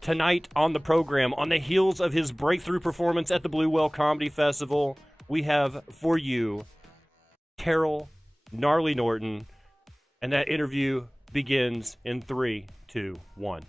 Tonight on the program, on the heels of his breakthrough performance at the Blue Whale Comedy Festival, we have for you Terrell, Gnarly Norton, and that interview begins in 3, 2, 1.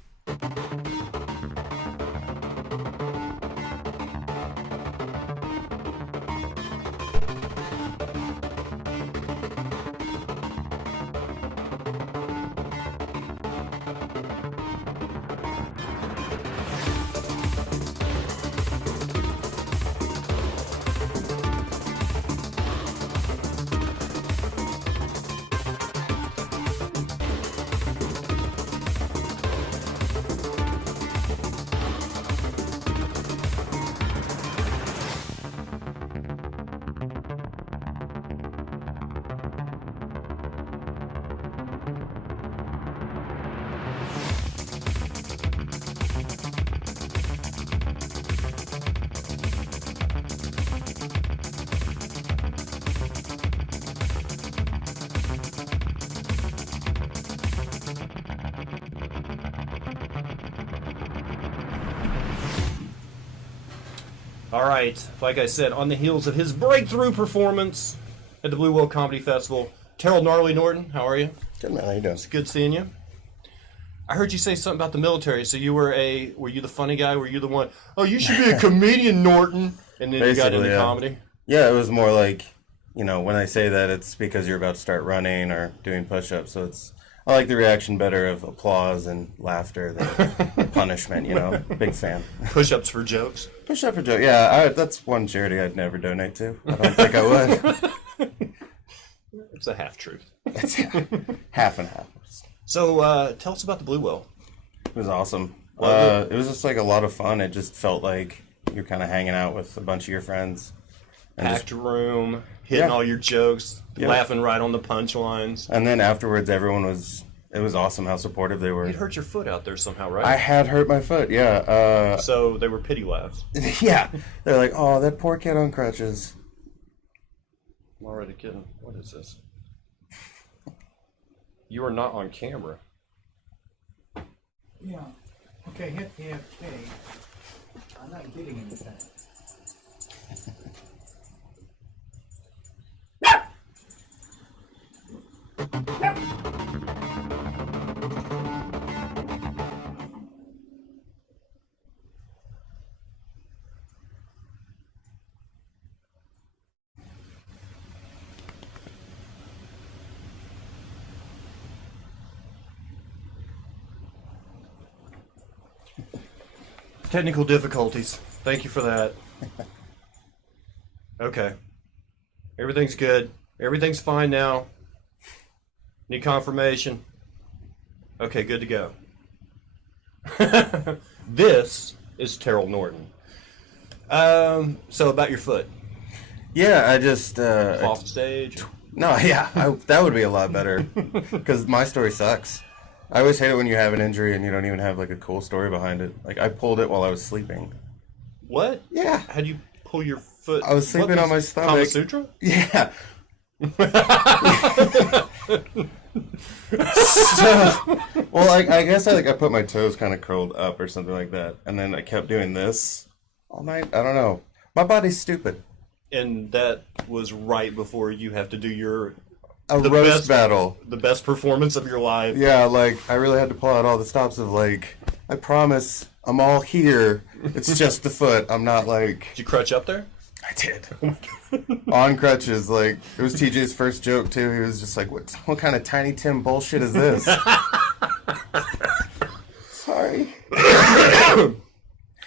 All right, like I said, on the heels of his breakthrough performance at the Blue Whale Comedy Festival, Terrell Gnarly Norton, how are you? Good, man. How you doing? It's good seeing you. I heard you say something about the military. So were you the funny guy? Were you the one, oh, you should be a comedian, Norton? And then you got into comedy? Yeah, it was more like, when I say that, it's because you're about to start running or doing push-ups. So I like the reaction better of applause and laughter than punishment, Big fan. Push-ups for jokes? Push-up for jokes, yeah. That's one charity I'd never donate to. I don't think I would. It's a half-truth. It's half and half. So tell us about the Blue Whale. It was awesome. It was just like a lot of fun. It just felt like you're kind of hanging out with a bunch of your friends. Packed room, hitting all your jokes, laughing right on the punchlines. And then afterwards, it was awesome how supportive they were. You'd hurt your foot out there somehow, right? I had hurt my foot, yeah. So they were pity laughs. Yeah. They're like, oh, that poor kid on crutches. I'm already kidding. What is this? You are not on camera. Yeah. Okay, hit the FK. I'm not getting anything. Technical difficulties. Thank you for that. Okay. Everything's good. Everything's fine now. Need confirmation. Okay, good to go. This is Terrell Norton. So about your foot. Yeah, I just... Off stage? No, yeah, that would be a lot better. Because my story sucks. I always hate it when you have an injury and you don't even have, like, a cool story behind it. Like, I pulled it while I was sleeping. What? Yeah. How'd you pull your foot? I was sleeping on my stomach. Kama Sutra? Yeah. I guess I put my toes kind of curled up or something like that. And then I kept doing this all night. I don't know. My body's stupid. And that was right before you have to do the roast battle. The best performance of your life. Yeah, I really had to pull out all the stops of, I promise I'm all here. It's just the foot. I'm not Did you crutch up there? I did. On crutches. It was TJ's first joke, too. He was just like, what kind of Tiny Tim bullshit is this? Sorry.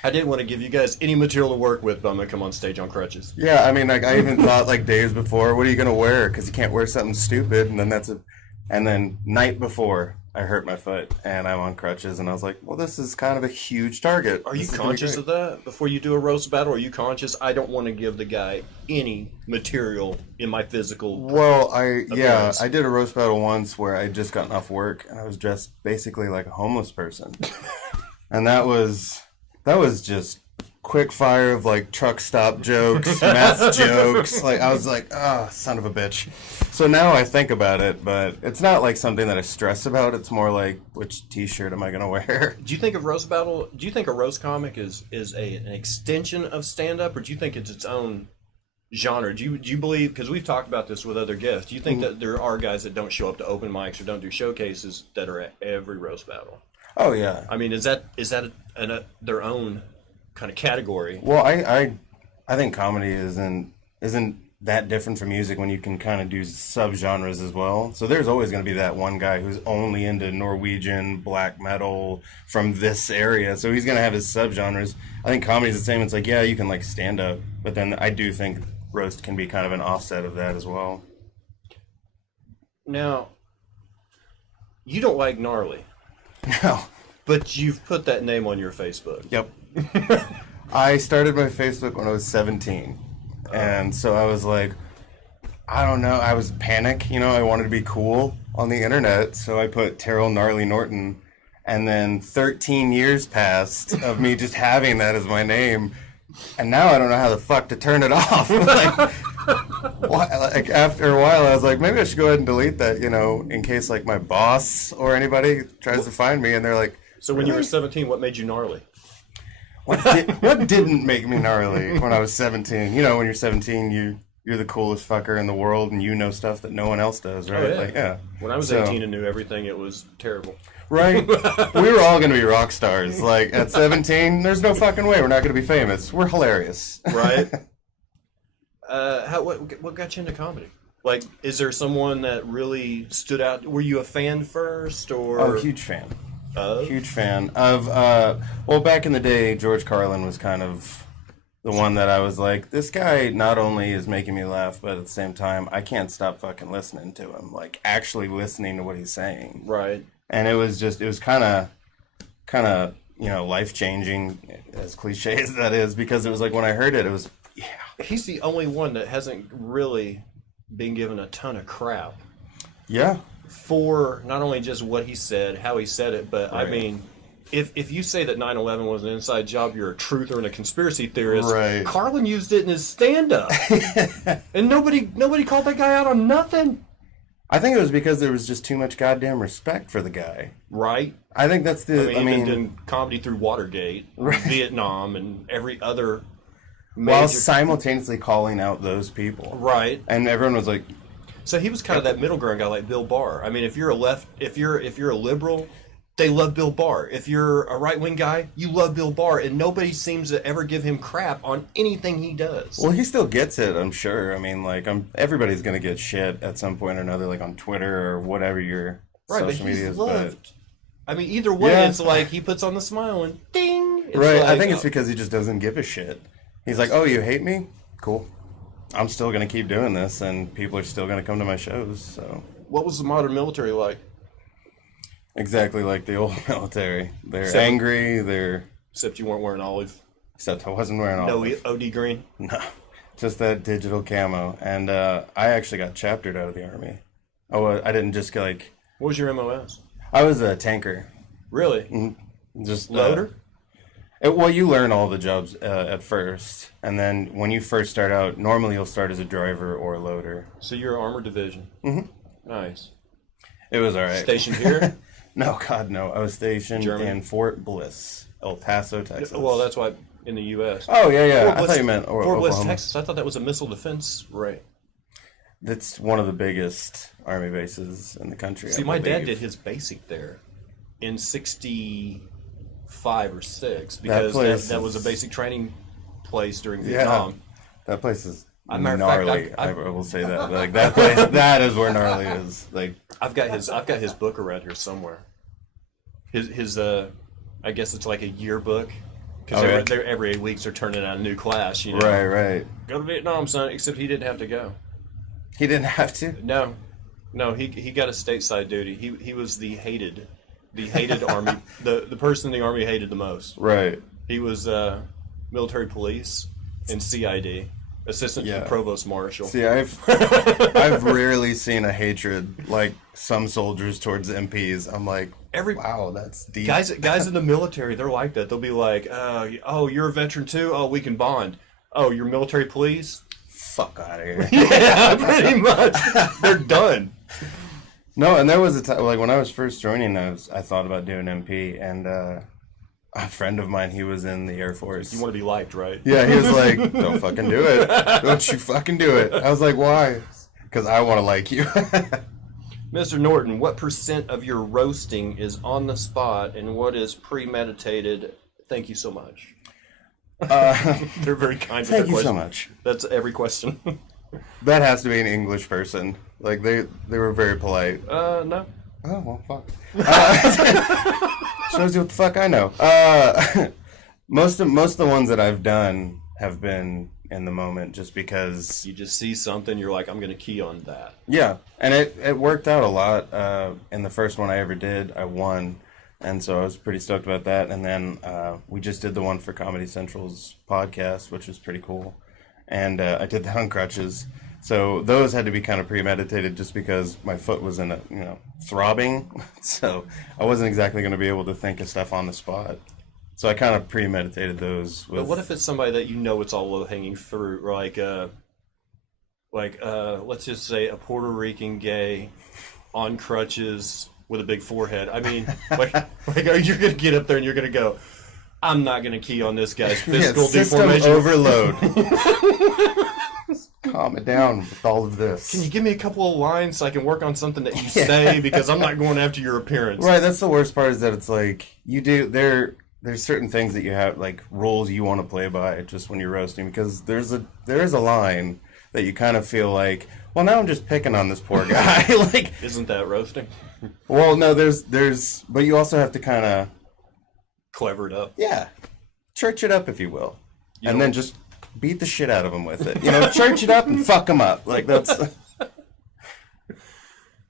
I didn't want to give you guys any material to work with, but I'm going to come on stage on crutches. Yeah, I mean, I even thought, days before, what are you going to wear? Because you can't wear something stupid. And then night before, I hurt my foot, and I'm on crutches, and I was like, well, this is kind of a huge target. Are you conscious of that before you do a roast battle? Are you conscious? I don't want to give the guy any material in my physical appearance. I did a roast battle once where I had just gotten off work, and I was dressed basically like a homeless person. And that was just quick fire of like truck stop jokes, meth jokes. Like I was like, oh, son of a bitch. So now I think about it, but it's not like something that I stress about. It's more like, which T-shirt am I gonna wear? Do you think of roast battle? Do you think a roast comic is an extension of stand up, or do you think it's its own genre? Do you believe? Because we've talked about this with other guests. Do you think that there are guys that don't show up to open mics or don't do showcases that are at every roast battle? Oh yeah. I mean, is that their own kind of category? Well, I think comedy isn't that different from music when you can kind of do subgenres as well. So there's always going to be that one guy who's only into Norwegian black metal from this area. So he's going to have his subgenres. I think comedy's the same. It's like, yeah, you can like stand up, but then I do think roast can be kind of an offset of that as well. Now, you don't like Gnarly. No. But you've put that name on your Facebook. Yep. I started my Facebook when I was 17. And so I was like, I don't know, I was panic, I wanted to be cool on the internet. So I put Terrell, Gnarly, Norton. And then 13 years passed of me just having that as my name. And now I don't know how the fuck to turn it off. like after a while, I was like, maybe I should go ahead and delete that, in case like my boss or anybody tries to find me. And they're like, so when you were 17, what made you gnarly? What didn't make me gnarly when I was 17? When you're 17, you're the coolest fucker in the world, and you know stuff that no one else does, right? Oh, yeah. When I was 18 and knew everything, it was terrible. Right? We were all going to be rock stars. Like, at 17, there's no fucking way we're not going to be famous. We're hilarious. Right? What got you into comedy? Like, is there someone that really stood out? Were you a fan first, or? Oh, huge fan. Huge fan of, back in the day, George Carlin was kind of the one that I was like, this guy not only is making me laugh, but at the same time, I can't stop fucking listening to him. Like, actually listening to what he's saying. Right. And it was kind of, life-changing, as cliche as that is, because it was like, when I heard it, it was, yeah. He's the only one that hasn't really been given a ton of crap. Yeah. For not only just what he said, how he said it, but right. I mean, if you say that 9/11 was an inside job, you're a truther and a conspiracy theorist. Right. Carlin used it in his stand-up, and nobody called that guy out on nothing. I think it was because there was just too much goddamn respect for the guy. Right. I think that's the. He's been doing comedy through Watergate, right. Vietnam, and every other. While simultaneously calling out those people. Right. And everyone was like. So he was kind of that middle ground guy, like Bill Barr. I mean, if you're a liberal, they love Bill Barr. If you're a right wing guy, you love Bill Barr, and nobody seems to ever give him crap on anything he does. Well, he still gets it, I'm sure. I mean, like, everybody's gonna get shit at some point or another, like on Twitter or whatever your social media is. But I mean, either way, It's like he puts on the smile and ding. It's right. like, I think it's because he just doesn't give a shit. He's like, oh, you hate me? Cool. I'm still going to keep doing this, and people are still going to come to my shows. So, what was the modern military like? Exactly like the old military. They're angry. Except you weren't wearing olive. Except I wasn't wearing olive. No OD green. No, just that digital camo. And I actually got chaptered out of the Army. Oh, I didn't just get like. What was your MOS? I was a tanker. Really? Mm-hmm. Just loader. Well, you learn all the jobs at first, and then when you first start out, normally you'll start as a driver or a loader. So you're armored division. Mm-hmm. Nice. It was all right. Stationed here? No, God, no. I was stationed in Fort Bliss, El Paso, Texas. Well, that's why in the U.S. Oh, yeah. I thought you meant Fort Oklahoma. Bliss, Texas. I thought that was a missile defense. Right. That's one of the biggest Army bases in the country. See, my dad did his basic there in 65 or 6 because that was a basic training place during Vietnam. That place is gnarly. Fact, I will say that. Like that place, that is where gnarly is. Like I've got his book around here somewhere. His I guess it's like a yearbook because every 8 weeks they're turning out a new class. You know? Right. Go to Vietnam, son. Except he didn't have to go. He didn't have to. No. He got a stateside duty. He was the hated army, the person in the army hated the most. Right. He was military police and CID. assistant to Yeah. the provost marshal. See, I've rarely seen a hatred like some soldiers towards MPs. I'm like, wow, that's deep. Guys in the military, they're like that. They'll be like, oh, you're a veteran too? Oh, we can bond. Oh, you're military police? Fuck out of here. Yeah, pretty much. They're done. No, and there was a time, like when I was first joining, I thought about doing MP, and a friend of mine, he was in the Air Force. You want to be liked, right? Yeah, he was like, don't fucking do it. Don't you fucking do it. I was like, why? Because I want to like you. Mr. Norton, what % of your roasting is on the spot and what is premeditated? Thank you so much. They're very kind with their Thank you questions. so much. That's every question. That has to be an English person. Like, they were very polite. No. Oh, well, fuck. Shows you what the fuck I know. Most of the ones that I've done have been in the moment just because... You just see something, you're like, I'm going to key on that. Yeah, and it worked out a lot. In the first one I ever did, I won, and so I was pretty stoked about that. And then we just did the one for Comedy Central's podcast, which was pretty cool. And I did that on crutches. So those had to be kind of premeditated just because my foot was in throbbing. So I wasn't exactly going to be able to think of stuff on the spot. So I kind of premeditated those. But what if it's somebody that you know it's all low-hanging fruit, like let's just say a Puerto Rican gay on crutches with a big forehead. I mean, like are you going to get up there and you're going to go, I'm not going to key on this guy's physical deformation. Overload. Calm it down with all of this. Can you give me a couple of lines so I can work on something that you say? Because I'm not going after your appearance. Right, that's the worst part is that it's like, there's certain things that you have, like, roles you want to play by just when you're roasting, because there is a line that you kind of feel like, well, now I'm just picking on this poor guy. Like, isn't that roasting? Well, no, but you also have to kind of... Clever it up. Yeah. Church it up, if you will. And then just beat the shit out of them with it. Church it up and fuck them up. Like, that's...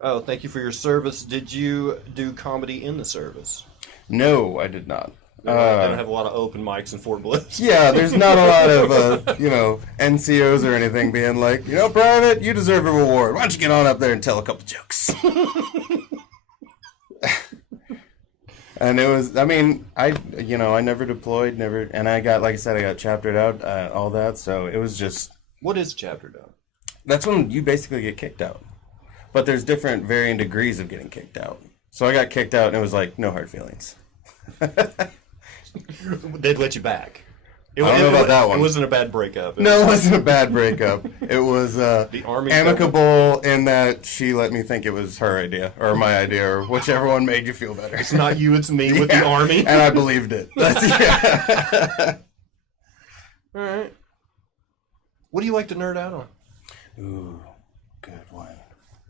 Oh, thank you for your service. Did you do comedy in the service? No, I did not. They don't have a lot of open mics in Fort Bliss. Yeah, there's not a lot of, NCOs or anything being like, Private, you deserve a reward. Why don't you get on up there and tell a couple jokes? And it was, I never deployed, and I got, like I said, I got chaptered out, all that, so it was just... What is chaptered out? That's when you basically get kicked out. But there's different varying degrees of getting kicked out. So I got kicked out, and it was like, no hard feelings. They'd let you back. I don't know about that one. It wasn't a bad breakup. No, it wasn't a bad breakup. It was the Army amicable in that she let me think it was her idea, or my idea, or whichever one made you feel better. It's not you, it's me with the Army. And I believed it. All right. What do you like to nerd out on? Ooh, good one.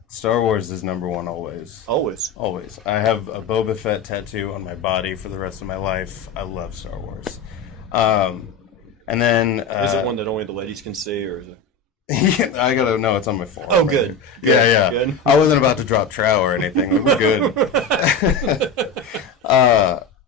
Star Wars is number one always. Always? Always. I have a Boba Fett tattoo on my body for the rest of my life. I love Star Wars. And then... is it one that only the ladies can see, or is it... I gotta know it's on my forearm. Oh, good. Yeah. Good. I wasn't about to drop trow or anything. It was good.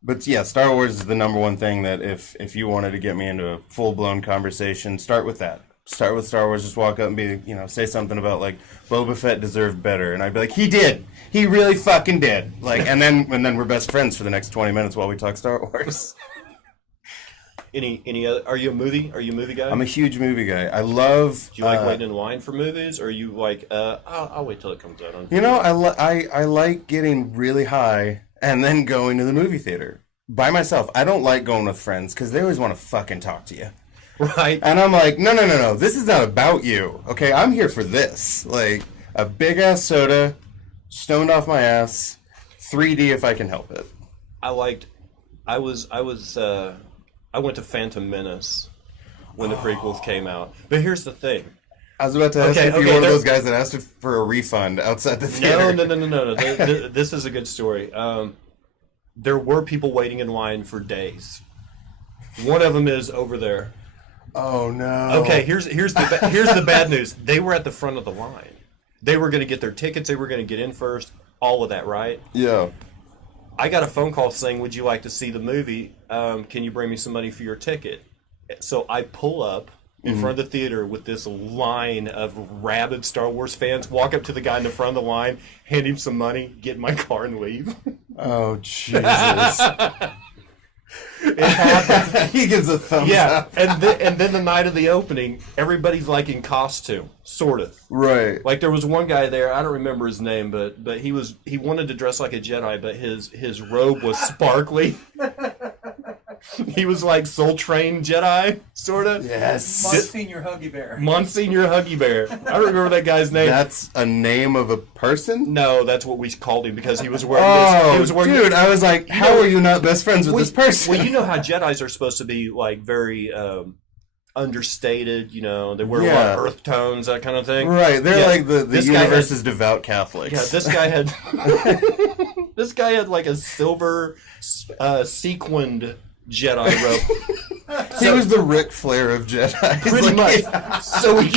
But yeah, Star Wars is the number one thing that if you wanted to get me into a full-blown conversation, start with that. Start with Star Wars, just walk up and be, say something about, like, Boba Fett deserved better. And I'd be like, he did. He really fucking did. Like, and then we're best friends for the next 20 minutes while we talk Star Wars. Any other? Are you a movie guy? I'm a huge movie guy. I love... Do you like waiting in line for movies, or are you like, I'll wait till it comes out on TV? I like getting really high and then going to the movie theater. By myself. I don't like going with friends, because they always want to fucking talk to you. Right. And I'm like, no. This is not about you. Okay, I'm here for this. Like, a big-ass soda, stoned off my ass, 3D if I can help it. I went to Phantom Menace when the prequels came out. But here's the thing. I was about to ask if you were one of those guys that asked for a refund outside the theater. No. This is a good story. There were people waiting in line for days. One of them is over there. Oh, no. Okay, here's the bad news. They were at the front of the line. They were going to get their tickets. They were going to get in first. All of that, right? Yeah. I got a phone call saying, would you like to see the movie? Can you bring me some money for your ticket? So I pull up in front of the theater with this line of rabid Star Wars fans, walk up to the guy in the front of the line, hand him some money, get in my car, and leave. Oh, Jesus. It happened. He gives a thumbs up. and then the night of the opening, everybody's like in costume, sort of. Right. Like there was one guy there, I don't remember his name, but he wanted to dress like a Jedi, but his robe was sparkly. He was like Soul Train Jedi, sort of. Yes. Monsignor Huggy Bear. Monsignor Huggy Bear. I don't remember that guy's name. That's a name of a person? No, that's what we called him because he was wearing Oh, this. He was wearing dude, I was like, how are you not best friends with this person? Well, you know how Jedis are supposed to be like very understated, you know, they wear a lot of earth tones, that kind of thing. Right, they're like the universe's devout Catholics. Yeah, this guy had this guy had like a silver sequined Jedi robe. He was the Ric Flair of Jedi. Pretty much. So we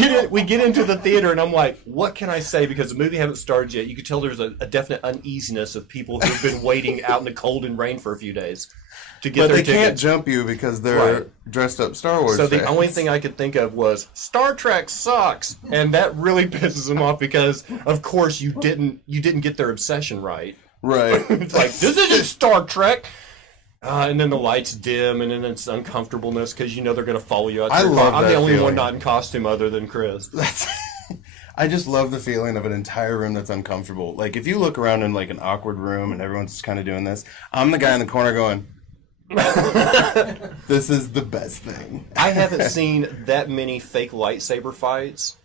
get into the theater, and I'm like, what can I say? Because the movie hasn't started yet. You could tell there's a definite uneasiness of people who've been waiting out in the cold and rain for a few days to get their tickets. But they can't jump you because they're dressed up Star Wars So fans. the only thing I could think of was Star Trek sucks, and that really pisses them off because, of course, you didn't get their obsession right. Right. It's like, this isn't Star Trek. And then the lights dim, and then it's uncomfortableness because you know they're going to follow you out. I love I'm that the only feeling. one not in costume other than Chris. I just love the feeling of an entire room that's uncomfortable. Like, if you look around in, like, an awkward room and everyone's just kind of doing this, I'm the guy in the corner going, this is the best thing. I haven't seen that many fake lightsaber fights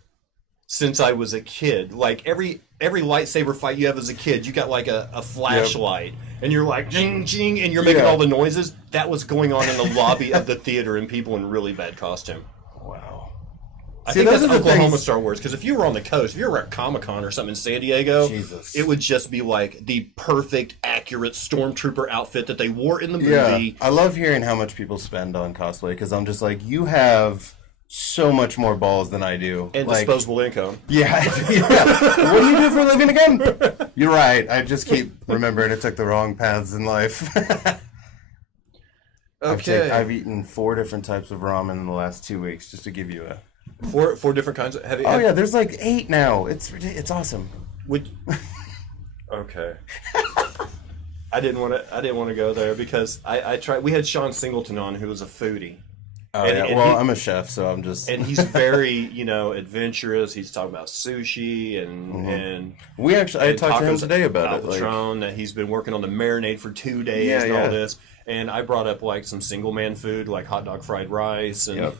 since I was a kid. Like, every lightsaber fight you have as a kid, you got, like, a flashlight. And you're like, jing, jing, and you're making all the noises. That was going on in the lobby of the theater and people in really bad costume. Wow. I think that's Oklahoma Star Wars, because if you were on the coast, if you were at Comic-Con or something in San Diego, it would just be like the perfect, accurate Stormtrooper outfit that they wore in the movie. Yeah, I love hearing how much people spend on cosplay, because I'm just like, you have so much more balls than I do. And like, disposable income. Yeah. What do you do for a living again? You're right. I just keep remembering I took the wrong paths in life. Okay. I've eaten 4 different types of ramen in the last 2 weeks, just to give you a... Four different kinds of... yeah, there's like 8 now. It's awesome. Okay. I didn't want to go there because I tried... We had Sean Singleton on, who was a foodie. Oh, yeah. Well, I'm a chef, so I'm just... And he's very, adventurous. He's talking about sushi and we actually... I talked to him today about it. Patron, that he's been working on the marinade for 2 days and all this. And I brought up, like, some single-man food, like hot dog fried rice. And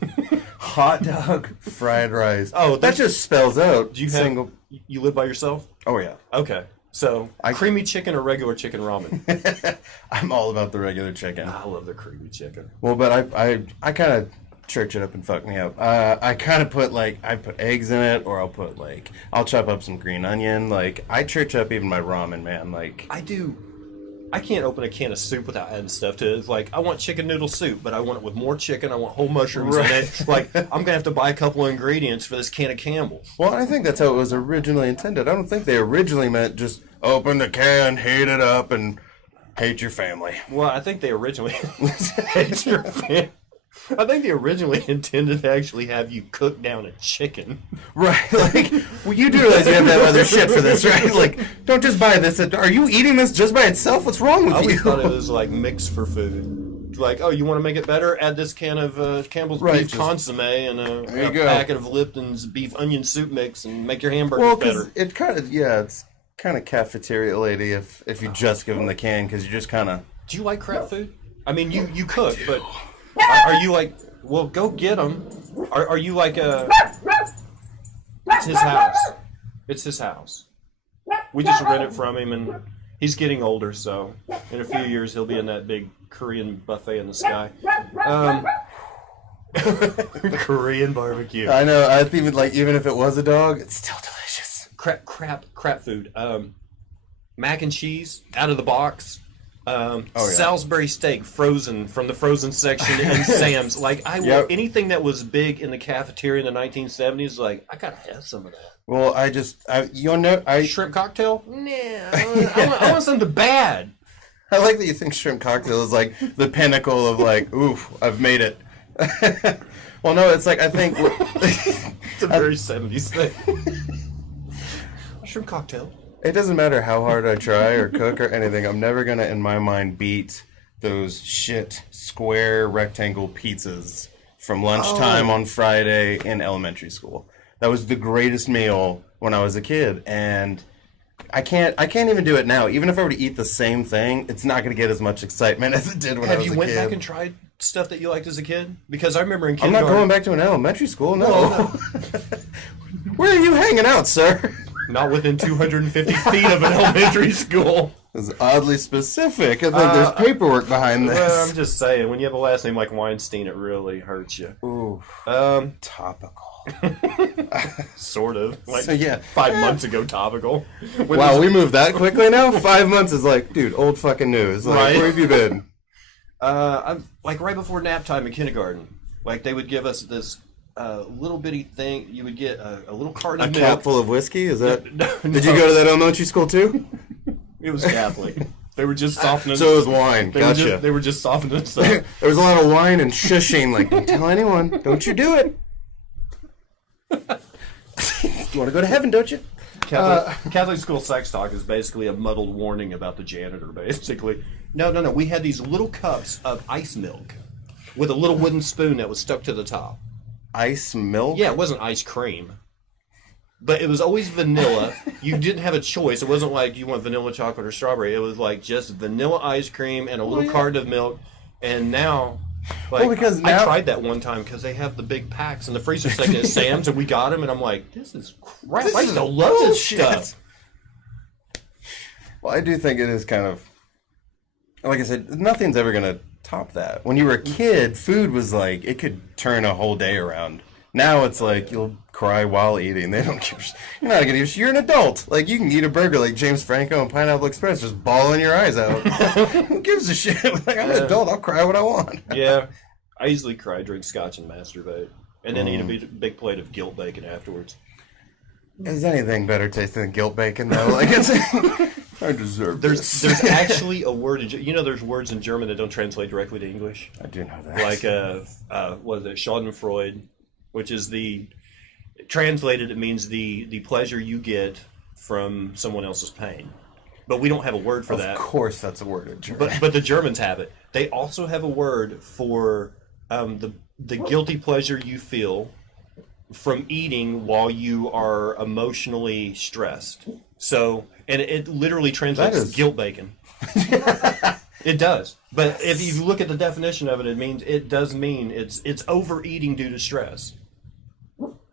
hot dog fried rice. Oh, that just spells out. Do you live by yourself? Oh, yeah. Okay. So, creamy chicken or regular chicken ramen? I'm all about the regular chicken. I love the creamy chicken. Well, but I kind of church it up and fuck me up. I kind of put, I put eggs in it, or I'll chop up some green onion. Like, I church up even my ramen, man. Like, I do. I can't open a can of soup without adding stuff to it. It's like, I want chicken noodle soup, but I want it with more chicken. I want whole mushrooms in it. Like, I'm going to have to buy a couple of ingredients for this can of Campbell's. Well, I think that's how it was originally intended. I don't think they originally meant just open the can, heat it up, and hate your family. Well, I think they originally hate your family. I think they originally intended to actually have you cook down a chicken. Right, well, you do realize you have to have other shit for this, right? Like, don't just buy this. Are you eating this just by itself? What's wrong with you? I always thought it was, mixed for food. Like, oh, you want to make it better? Add this can of Campbell's beef consomme and a packet of Lipton's beef onion soup mix and make your hamburgers better. It kind of, it's kind of cafeteria lady if you just give them the can, because you just kind of... Do you like crap food? I mean, you cook, but... Are you like, well, go get them. Are you like it's his house. It's his house. We just rent it from him, and he's getting older, so in a few years he'll be in that big Korean buffet in the sky. Korean barbecue. I know. I think even if it was a dog, it's still delicious. Crap food. Mac and cheese out of the box. Salisbury steak frozen from the frozen section in Sam's. Want anything that was big in the cafeteria in the 1970s. I gotta have some of that. Well, Shrimp cocktail? Nah, I want something bad. I like that you think shrimp cocktail is the pinnacle of oof, I've made it. Well, no, it's like, I think... It's a very 70s thing. Mushroom cocktail. It doesn't matter how hard I try or cook or anything. I'm never going to, in my mind, beat those shit square rectangle pizzas from lunchtime on Friday in elementary school. That was the greatest meal when I was a kid, and I can't even do it now. Even if I were to eat the same thing, it's not going to get as much excitement as it did when I was a kid. Have you went back and tried stuff that you liked as a kid? Because I remember in I'm kindergarten... not going back to an elementary school, no. Where are you hanging out, sir? Not within 250 feet of an elementary school. This is oddly specific. I think there's paperwork behind this. Well, I'm just saying, when you have a last name like Weinstein, it really hurts you. Ooh. Topical. Sort of. Like So, yeah. 5 months ago, topical. Wow, we moved that quickly now? 5 months is like, dude, old fucking news. Like, Right. where have you been? I'm like right before nap time in kindergarten. Like they would give us this little bitty thing. You would get a little carton A of cap milk. full of whiskey? Is that? No, Did you go to that elementary school too? It was Catholic. They were just softening. So it was wine. They Gotcha. They were just softening us up. There was a lot of wine and shushing. Like, don't tell anyone. Don't you do it. You want to go to heaven, don't you? Catholic school sex talk is basically a muddled warning about the janitor, basically. No. We had these little cups of ice milk with a little wooden spoon that was stuck to the top. Ice milk? Yeah, it wasn't ice cream. But it was always vanilla. You didn't have a choice. It wasn't like you want vanilla chocolate or strawberry. It was like just vanilla ice cream and a little carton of milk. And now... Like, because now... I tried that one time because they have the big packs in the freezer section at Sam's, and we got them, and I'm like, this is crap. I used to love this stuff. Well, I do think it is kind of... Like I said, nothing's ever going to top that. When you were a kid, food was like, it could turn a whole day around. Now it's like, you'll cry while eating. They don't give You're not going to... You're an adult. Like, you can eat a burger like James Franco and Pineapple Express, just bawling your eyes out. Who gives a shit? Like, I'm an adult. I'll cry what I want. Yeah. I usually cry, drink scotch, and masturbate. And then eat a big plate of guilt bacon afterwards. Is anything better tasting than guilt bacon, though? Like, it's... I deserve this. There's actually a word in there's words in German that don't translate directly to English. I do know that. Like, what is it? Schadenfreude, which is translated, it means the pleasure you get from someone else's pain. But we don't have a word for that. Of course that's a word in German. But the Germans have it. They also have a word for the guilty pleasure you feel from eating while you are emotionally stressed. So, and it literally translates as guilt bacon. It does. But if you look at the definition of it, it does mean it's overeating due to stress.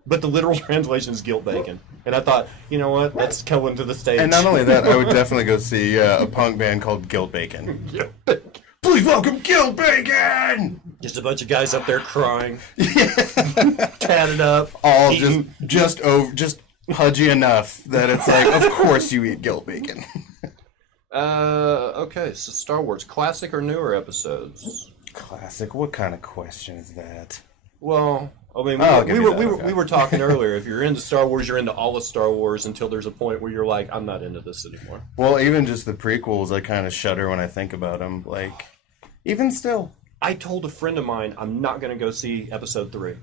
But the literal translation is guilt bacon. And I thought, you know what, let's go into the stage. And not only that, I would definitely go see a punk band called Guilt Bacon. Guilt Bacon. Please welcome Guilt Bacon! Just a bunch of guys up there crying. Tatted up. All eating. just pudgy enough that it's like, of course you eat Guilt Bacon. Okay, so Star Wars, classic or newer episodes? Classic? What kind of question is that? Well, I mean, we were talking earlier. If you're into Star Wars, you're into all of Star Wars until there's a point where you're like, I'm not into this anymore. Well, even just the prequels, I kind of shudder when I think about them. Like, even still. I told a friend of mine I'm not going to go see Episode 3.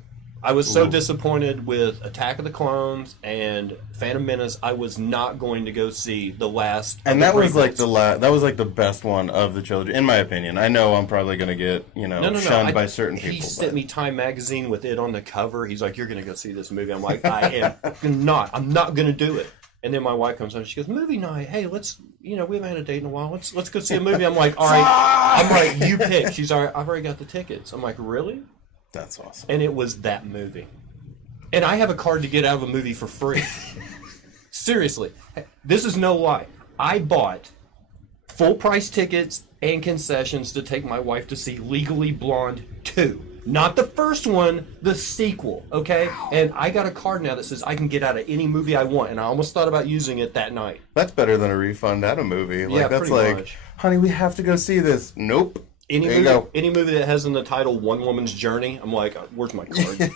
I was so disappointed with Attack of the Clones and Phantom Menace. I was not going to go see the last. And that was like that was like the best one of the trilogy, in my opinion. I know I'm probably going to get shunned by certain people. He sent me Time Magazine with it on the cover. He's like, "You're going to go see this movie." I'm like, "I am not. I'm not going to do it." And then my wife comes on. She goes, "Movie night. Hey, let's. We haven't had a date in a while. Let's go see a movie." I'm like, "All right." I'm like, "You pick." She's all right. I've already got the tickets. I'm like, "Really?" That's awesome. And it was that movie. And I have a card to get out of a movie for free. Seriously. This is no lie. I bought full price tickets and concessions to take my wife to see Legally Blonde 2. Not the first one, the sequel, okay? And I got a card now that says I can get out of any movie I want, and I almost thought about using it that night. That's better than a refund at a movie. Like, yeah, that's pretty like, much. Honey, we have to go see this. Nope. Any movie that has in the title One Woman's Journey, I'm like, where's my card?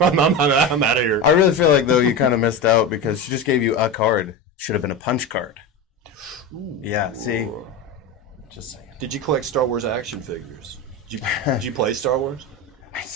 I'm out of here. I really feel like, though, you kind of missed out because she just gave you a card. Should have been a punch card. Ooh. Yeah, see? Just saying. Did you collect Star Wars action figures? Did you play Star Wars?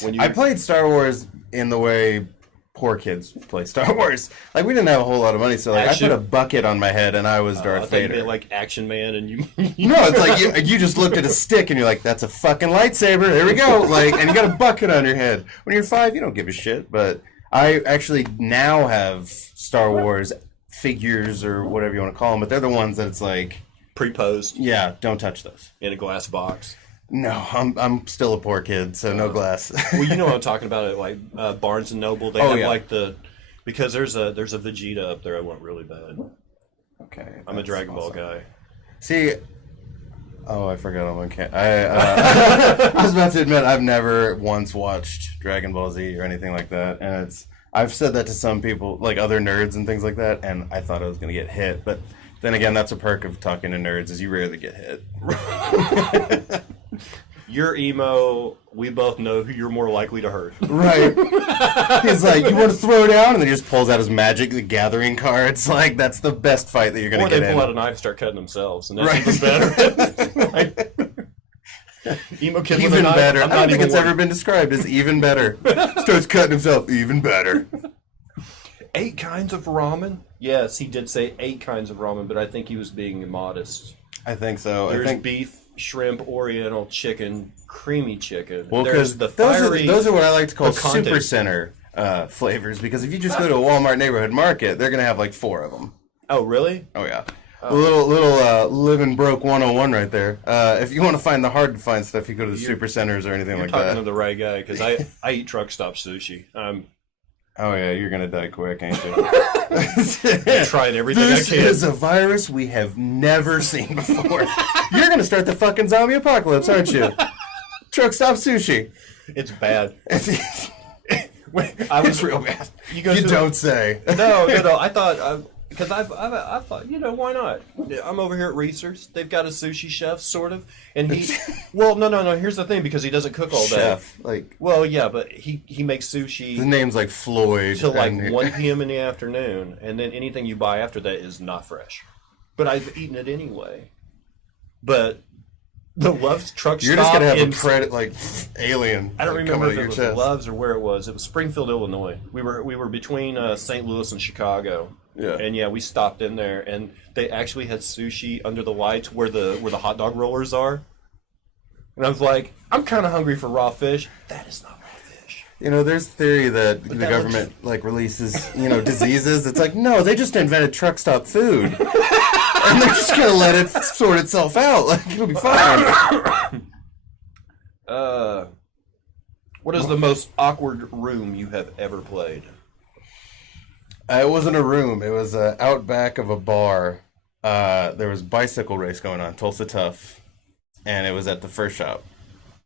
When I played Star Wars in the way poor kids play Star Wars. Like, we didn't have a whole lot of money, so like I put a bucket on my head and I was Darth Vader. You like Action Man, and you. No, it's like you just looked at a stick and you're like, "That's a fucking lightsaber." There we go. Like, and you got a bucket on your head. When you're 5, you don't give a shit. But I actually now have Star Wars figures or whatever you want to call them, but they're the ones that it's like pre-posed. Yeah, don't touch those In a glass box. No, I'm still a poor kid, so no glass. Well, you know what I'm talking about. At like Barnes and Noble, they have like because there's a Vegeta up there. I want really bad. Okay, I'm a Dragon Ball guy. See, I forgot I'm on I was about to admit I've never once watched Dragon Ball Z or anything like that, and I've said that to some people, like other nerds and things like that, and I thought I was gonna get hit, but then again, that's a perk of talking to nerds is you rarely get hit. You're emo. We both know who you're more likely to hurt. Right. He's like, "You want to throw down?" And then he just pulls out his Magic the Gathering cards. Like, that's the best fight that you're going to get in. Or they pull out a knife and start cutting themselves, and that's even better. Emo kid with a knife. Better. I don't think it's ever been described as even better. Starts cutting himself. Even better. 8 kinds of ramen? Yes, he did say 8 kinds of ramen, but I think he was being modest. I think so. There's beef, shrimp, oriental, chicken, creamy chicken. Well, because those are what I like to call super center flavors, because if you just go to a Walmart neighborhood market, they're going to have like 4 of them. Oh, really? Oh, yeah. A little living broke 101 right there. If you want to find the hard to find stuff, you go to the super centers or anything like that. You're talking to the right guy, because I eat truck stop sushi. Oh yeah, you're gonna die quick, ain't you? I'm trying everything I can. This is a virus we have never seen before. You're gonna start the fucking zombie apocalypse, aren't you? Truck stop sushi. It's bad. I was real bad. You don't say. No. I thought because I thought, why not? I'm over here at Reese's. They've got a sushi chef, sort of, and he. Well, no. Here's the thing, because he doesn't cook all day. Chef, like. Well, yeah, but he makes sushi. His name's like Floyd. Till like 1 p.m. in the afternoon, and then anything you buy after that is not fresh. But I've eaten it anyway. But the Love's truck stop. You're just gonna have a credit like alien. I don't remember if it was Love's or where it was. It was Springfield, Illinois. We were between St. Louis and Chicago. Yeah. And yeah, we stopped in there, and they actually had sushi under the lights where the hot dog rollers are. And I was like, I'm kind of hungry for raw fish. That is not raw fish. There's theory that the government releases, diseases. It's like, no, they just invented truck stop food. And they're just going to let it sort itself out. Like, it'll be fine. What is the most awkward room you have ever played? It wasn't a room. It was out back of a bar. There was a bicycle race going on, Tulsa Tough. And it was at the first shop.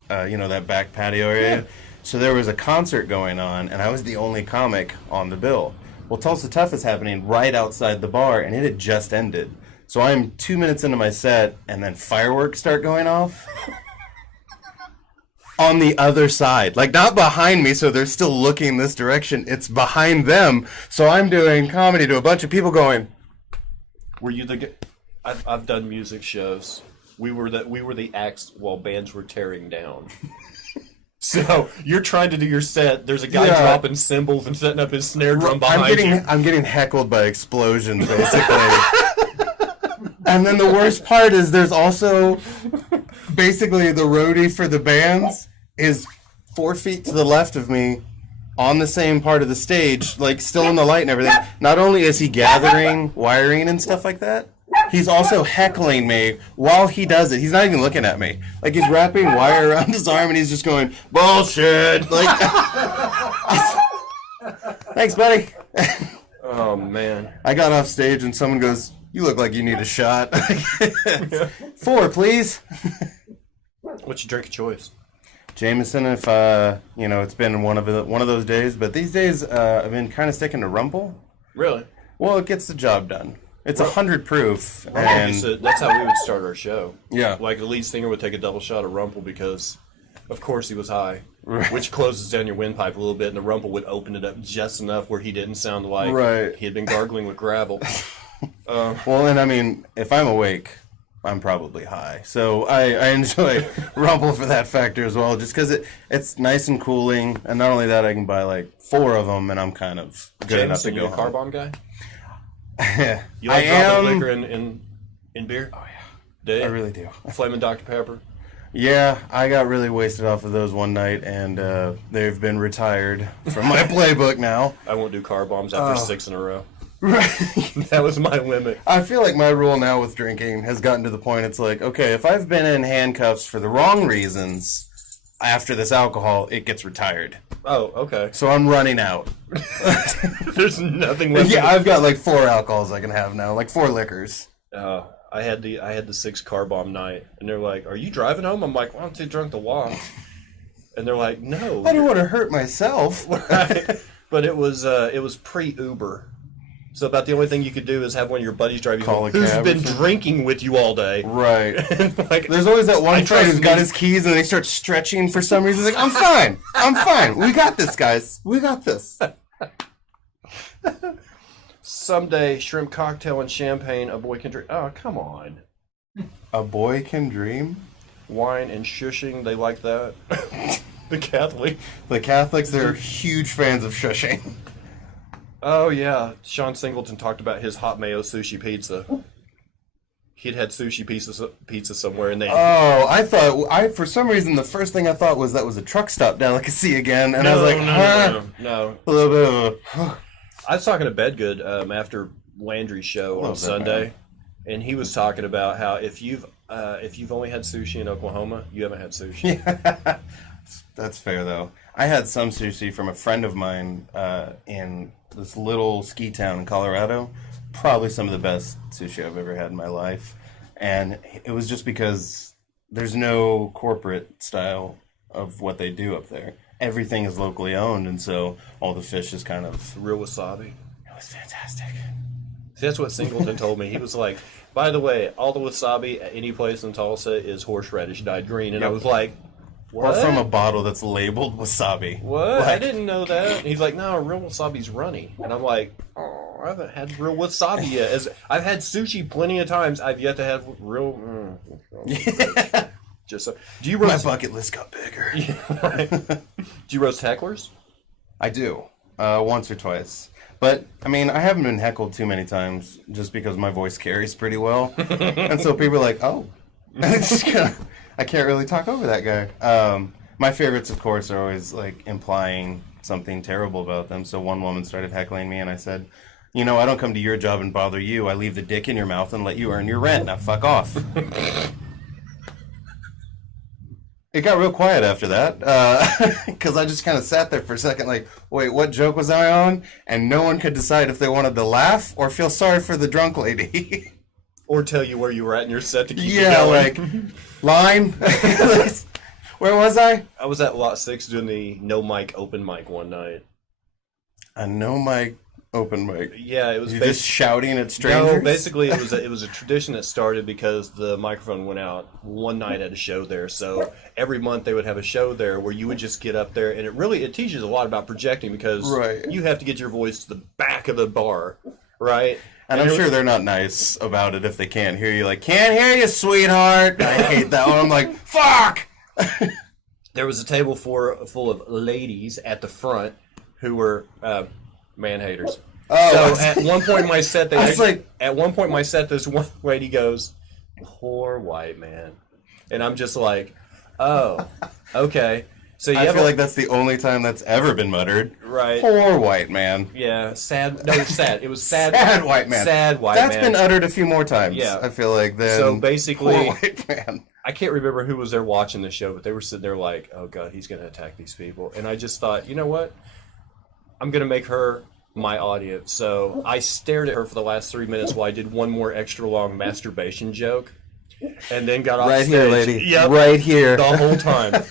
That back patio area. Yeah. So there was a concert going on, and I was the only comic on the bill. Well, Tulsa Tough is happening right outside the bar, and it had just ended. So I'm 2 minutes into my set, and then fireworks start going off. On the other side. Like, not behind me, so they're still looking this direction. It's behind them. So I'm doing comedy to a bunch of people going. Were you the... I've done music shows. We were the acts while bands were tearing down. So you're trying to do your set. There's a guy dropping cymbals and setting up his snare drum behind you. I'm getting heckled by explosions, basically. And then the worst part is there's also basically the roadie for the bands is 4 feet to the left of me on the same part of the stage, like still in the light and everything. Not only is he gathering wiring and stuff like that, he's also heckling me while he does it. He's not even looking at me. Like, he's wrapping wire around his arm and he's just going, bullshit! Like, thanks, buddy. Oh, man. I got off stage and someone goes, you look like you need a shot. 4, please. What's your drink of choice? Jameson, if it's been one of those days, but these days I've been kind of sticking to Rumple. Really? Well, it gets the job done. It's 100 proof, and that's how we would start our show. Yeah, like the lead singer would take a double shot of Rumple because, of course, he was high, right. Which closes down your windpipe a little bit, and the Rumple would open it up just enough where he didn't sound like he had been gargling with gravel. Well, and I mean, if I'm awake I'm probably high. So I enjoy Rumple for that factor as well, just because it's nice and cooling. And not only that, I can buy like 4 of them, and I'm kind of good enough to Jameson, go you a car home. bomb guy? Yeah. You like I dropping am. liquor in beer? Oh, yeah. Do you? I really do. Flaming Dr. Pepper? Yeah, I got really wasted off of those one night, and they've been retired from my playbook now. I won't do car bombs after 6 in a row. Right. That was my limit. I feel like my rule now with drinking has gotten to the point it's like, okay, if I've been in handcuffs for the wrong reasons after this alcohol, it gets retired. Oh, okay. So I'm running out. There's nothing left. Yeah, I've got like 4 alcohols I can have now, like 4 liquors. I had the 6 car bomb night, and they're like, "Are you driving home?" I'm like, "Well, I'm too drunk to walk." And they're like, "No." I don't want to hurt myself. Right. But it was pre-Uber. So about the only thing you could do is have one of your buddies drive you home who's been drinking with you all day. Right. Like, there's always that one friend who's got me. his keys and they start stretching for some reason. He's like, I'm fine. We got this, guys. We got this. Someday, shrimp cocktail and champagne, a boy can drink. Oh, come on. A boy can dream? Wine and shushing, they like that. The Catholic. The Catholics, they're huge fans of shushing. Oh, yeah. Sean Singleton talked about his hot mayo sushi pizza. He'd had sushi pizza somewhere, and they... Oh, for some reason, the first thing I thought was that was a truck stop delicacy again, and I was like, no. A little bit of I was talking to Bedgood after Landry's show on Sunday, and he was talking about how if you've only had sushi in Oklahoma, you haven't had sushi. Yeah. That's fair, though. I had some sushi from a friend of mine in this little ski town in Colorado. Probably some of the best sushi I've ever had in my life. And it was just because there's no corporate style of what they do up there. Everything is locally owned, and so all the fish is kind of... Real wasabi. It was fantastic. See, that's what Singleton told me. He was like, by the way, all the wasabi at any place in Tulsa is horseradish dyed green. And I was like, what? Or from a bottle that's labeled wasabi. What? I didn't know that. And he's like, no, real wasabi's runny. And I'm like, oh, I haven't had real wasabi yet. I've had sushi plenty of times. I've yet to have real... Yeah. Just so. Do you roast... My bucket list got bigger. Yeah, right. Do you roast hecklers? I do. Once or twice. But, I mean, I haven't been heckled too many times just because my voice carries pretty well. And so people are like, oh. I can't really talk over that guy. My favorites, of course, are always, like, implying something terrible about them. So one woman started heckling me, and I said, you know, I don't come to your job and bother you. I leave the dick in your mouth and let you earn your rent. Now fuck off. It got real quiet after that, because I just kind of sat there for a second like, wait, what joke was I on? And no one could decide if they wanted to laugh or feel sorry for the drunk lady. Or tell you where you were at in your set to keep you Yeah, going. like, line? Where was I? I was at Lot 6 doing the no mic open mic one night. A no mic open mic. Yeah, it was You just shouting at strangers? No, basically it was a tradition that started because the microphone went out one night at a show there. So every month they would have a show there where you would just get up there, and it teaches a lot about projecting because you have to get your voice to the back of the bar, right? And I'm sure they're not nice about it if they can't hear you. Like, can't hear you, sweetheart. I hate that one. I'm like, fuck! There was a table full of ladies at the front who were man haters. Oh, so at one point in my set, this one lady goes, "Poor white man," and I'm just like, "Oh, okay." So I feel like that's the only time that's ever been muttered. Right. Poor white man. Yeah, sad. No, sad. It was sad. Sad white man. Sad white That's man. been uttered a few more times. Yeah. I feel like then. So basically, poor white man. I can't remember who was there watching the show, but they were sitting there like, "Oh God, he's going to attack these people," and I just thought, you know what? I'm going to make her my audience. So I stared at her for the last 3 minutes while I did one more extra long masturbation joke, and then got off right stage. Here, lady. Yep, right here. The whole time.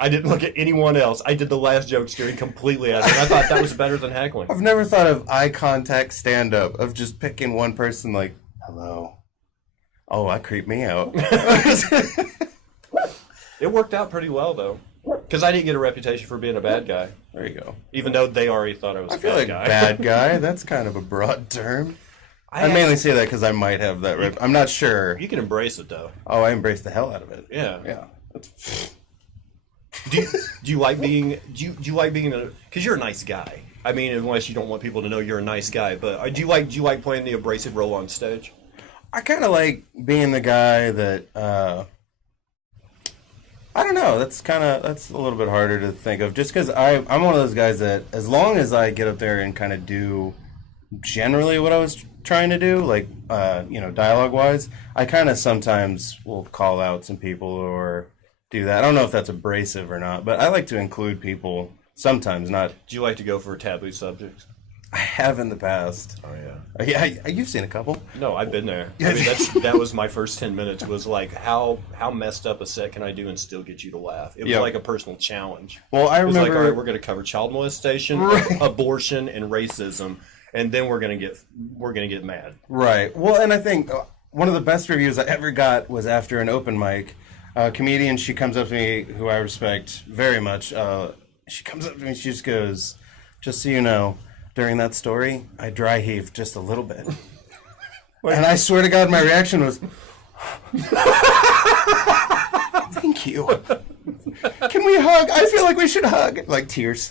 I didn't look at anyone else. I did the last joke staring completely at her. And I thought that was better than heckling. I've never thought of eye contact stand-up, of just picking one person like, hello. Oh, that creeped me out. It worked out pretty well, though. Because I didn't get a reputation for being a bad guy. There you go. Even though they already thought I was a bad guy. I feel like bad guy, that's kind of a broad term. I mainly say that because I might have that rip. I'm not sure. You can embrace it though. Oh, I embrace the hell out of it. Yeah. Yeah. Do you like being? Do you like being a? Because you're a nice guy. I mean, unless you don't want people to know you're a nice guy. But do you like playing the abrasive role on stage? I kind of like being the guy that. I don't know. That's a little bit harder to think of. Just because I'm one of those guys that, as long as I get up there and kind of do generally what I was trying to do, like dialogue wise, I kind of sometimes will call out some people or do that. I don't know if that's abrasive or not, but I like to include people sometimes. Not. Do you like to go for taboo subjects? I have in the past. Oh yeah. Yeah, you've seen a couple. No, I've been there. I mean, that was my first 10 minutes. Was like how messed up a set can I do and still get you to laugh? It was like a personal challenge. Well, I remember. It was like, all right, we're going to cover child molestation, abortion, and racism, and then we're gonna get mad. Right. Well, and I think one of the best reviews I ever got was after an open mic. A comedian, she comes up to me, who I respect very much. She comes up to me, she just goes, "Just so you know, during that story, I dry heaved just a little bit." And I swear to God, my reaction was, "Thank you. Can we hug? I feel like we should hug." Like tears.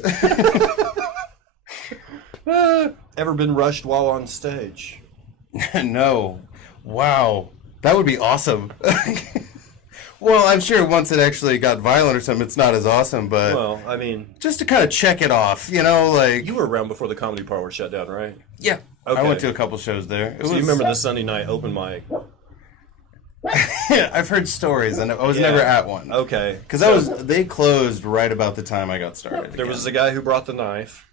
Ever been rushed while on stage? No. Wow. That would be awesome. Well, I'm sure once it actually got violent or something, it's not as awesome, but... Well, I mean... Just to kind of check it off, like... You were around before the Comedy Parlor shut down, right? Yeah. Okay. I went to a couple shows there. You remember the Sunday night open mic? Yeah, I've heard stories, and I was never at one. Okay. Because they closed right about the time I got started. There was a guy who brought the knife.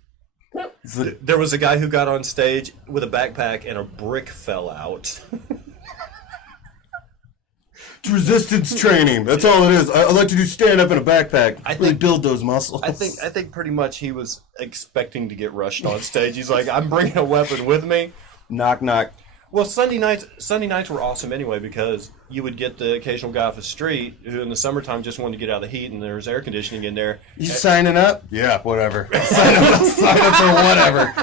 There was a guy who got on stage with a backpack and a brick fell out. It's resistance training. That's all it is. I like to do stand up in a backpack. Really build those muscles. I think pretty much he was expecting to get rushed on stage. He's like, I'm bringing a weapon with me. Knock knock. Well, Sunday nights were awesome anyway because you would get the occasional guy off the street who in the summertime just wanted to get out of the heat and there was air conditioning in there. You signing up? Yeah, whatever. sign up for whatever.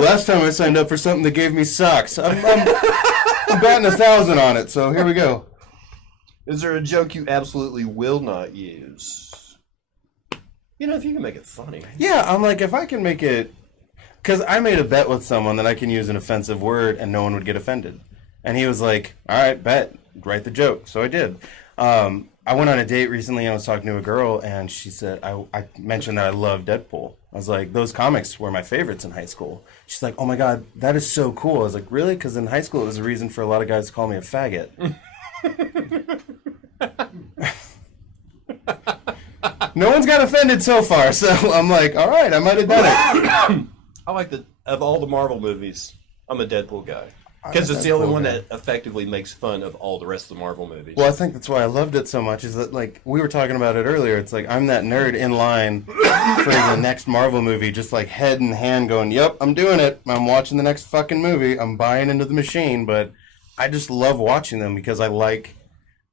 Last time I signed up for something that gave me socks. I'm batting 1,000 on it, so here we go. Is there a joke you absolutely will not use? If you can make it funny. Yeah, I'm like, if I can make it... Because I made a bet with someone that I can use an offensive word and no one would get offended. And he was like, all right, bet. Write the joke. So I did. I went on a date recently and I was talking to a girl and she said, I mentioned that I love Deadpool. I was like, those comics were my favorites in high school. She's like, oh my God, that is so cool. I was like, really? Because in high school it was a reason for a lot of guys to call me a faggot. No one's got offended so far, so I'm like, all right, I might have done it. I like of all the Marvel movies, I'm a Deadpool guy. Because it's the only one that effectively makes fun of all the rest of the Marvel movies. Well, I think that's why I loved it so much, is that, like, we were talking about it earlier, it's like, I'm that nerd in line for the next Marvel movie, just like head in hand going, yep, I'm doing it. I'm watching the next fucking movie. I'm buying into the machine, but I just love watching them because I like...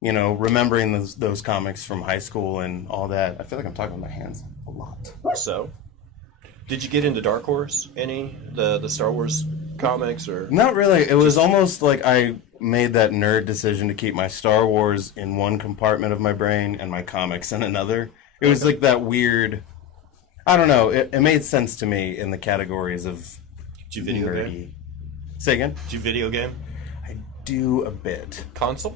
remembering those comics from high school and all that. I feel like I'm talking with my hands a lot. So, did you get into Dark Horse? The Star Wars comics or? Not really. It was almost like I made that nerd decision to keep my Star Wars in one compartment of my brain and my comics in another. It was like that weird. I don't know. It made sense to me in the categories of. Did you video nerdy. game? Say again. Did you video game? I do a bit. Console.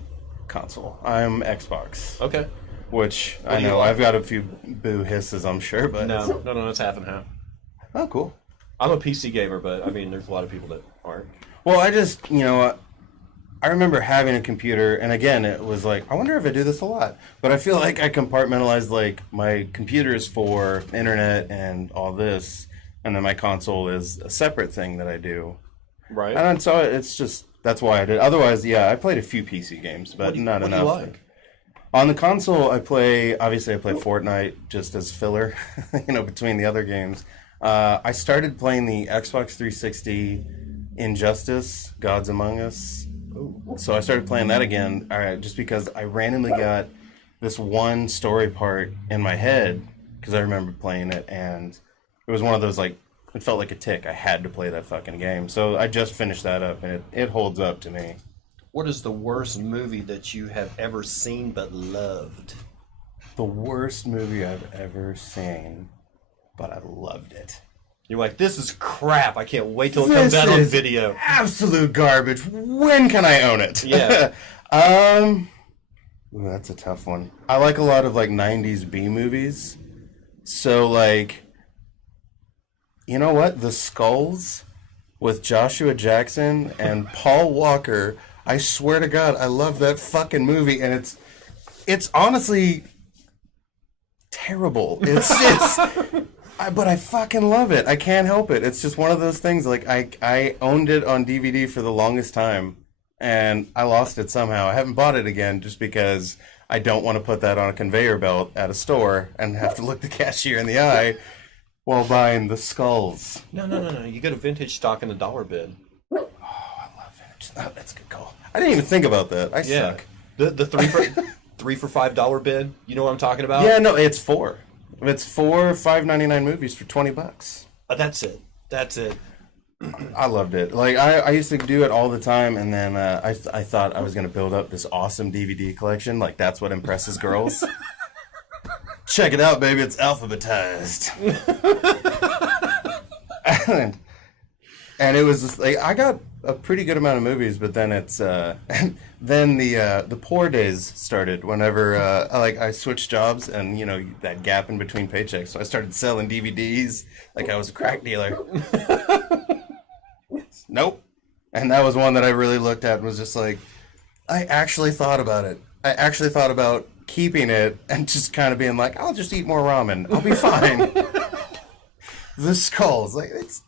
I'm Xbox. Okay. Which I know I've got a few boo hisses, I'm sure, but no, it's half and half. Oh, cool. I'm a PC gamer, but I mean, there's a lot of people that aren't. Well, I just I remember having a computer, and again, it was like, I wonder if I do this a lot, but I feel like I compartmentalized like my computer is for internet and all this, and then my console is a separate thing that I do. Right. And so it's just. That's why I did. Otherwise, yeah, I played a few PC games, but not enough. What do you like? On the console, I play Fortnite just as filler, between the other games. I started playing the Xbox 360 Injustice, Gods Among Us. Ooh. So I started playing that again, just because I randomly got this one story part in my head, because I remember playing it, and it was one of those, like, It felt like a tick. I had to play that fucking game. So I just finished that up, and it holds up to me. What is the worst movie that you have ever seen but loved? The worst movie I've ever seen, but I loved it. You're like, this is crap. I can't wait till it comes out on video. Absolute garbage. When can I own it? Yeah. Ooh, that's a tough one. I like a lot of like 90s B movies. So like, you know what? The Skulls with Joshua Jackson and Paul Walker. I swear to God, I love that fucking movie, and it's honestly terrible. But I fucking love it. I can't help it. It's just one of those things. Like I owned it on DVD for the longest time, and I lost it somehow. I haven't bought it again just because I don't want to put that on a conveyor belt at a store and have to look the cashier in the eye while buying the Skulls. No. You go to vintage stock in the dollar bin. Oh, I love vintage. Oh, that's a good call. I didn't even think about that. I suck. The three for $5 bin. You know what I'm talking about? Yeah, no, it's four. It's four $5.99 movies for $20. That's it. I loved it. Like I used to do it all the time, and then I thought I was gonna build up this awesome DVD collection. Like that's what impresses girls. Check it out, baby. It's alphabetized. and it was just like I got a pretty good amount of movies, but then it's then the poor days started whenever I switched jobs, and you know that gap in between paychecks. So I started selling DVDs like I was a crack dealer. Nope. And that was one that I really looked at and was just like, I actually thought about it. I actually thought about keeping it and just kind of being like, I'll just eat more ramen. I'll be fine. The Skulls, like it's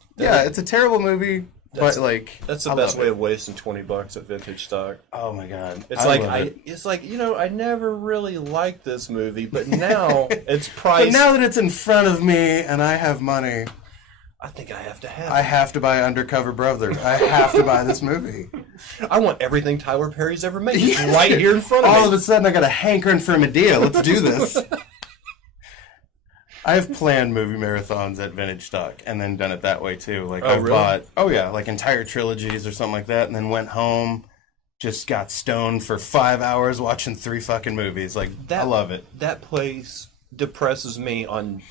a terrible movie. But like that's the best way of wasting $20 at vintage stock. Oh my god! It's like I never really liked this movie, but now it's priced. But now that it's in front of me and I have money, I think I have to have. I have to buy Undercover Brother. I have to buy this movie. I want everything Tyler Perry's ever made. It's right here in front of me. All of a sudden, I got a hankering for Medea. Let's do this. I've planned movie marathons at vintage stock and then done it that way too. Like I've bought, like entire trilogies or something like that, and then went home, just got stoned for 5 hours watching 3 fucking movies. Like I love it. That place depresses me on.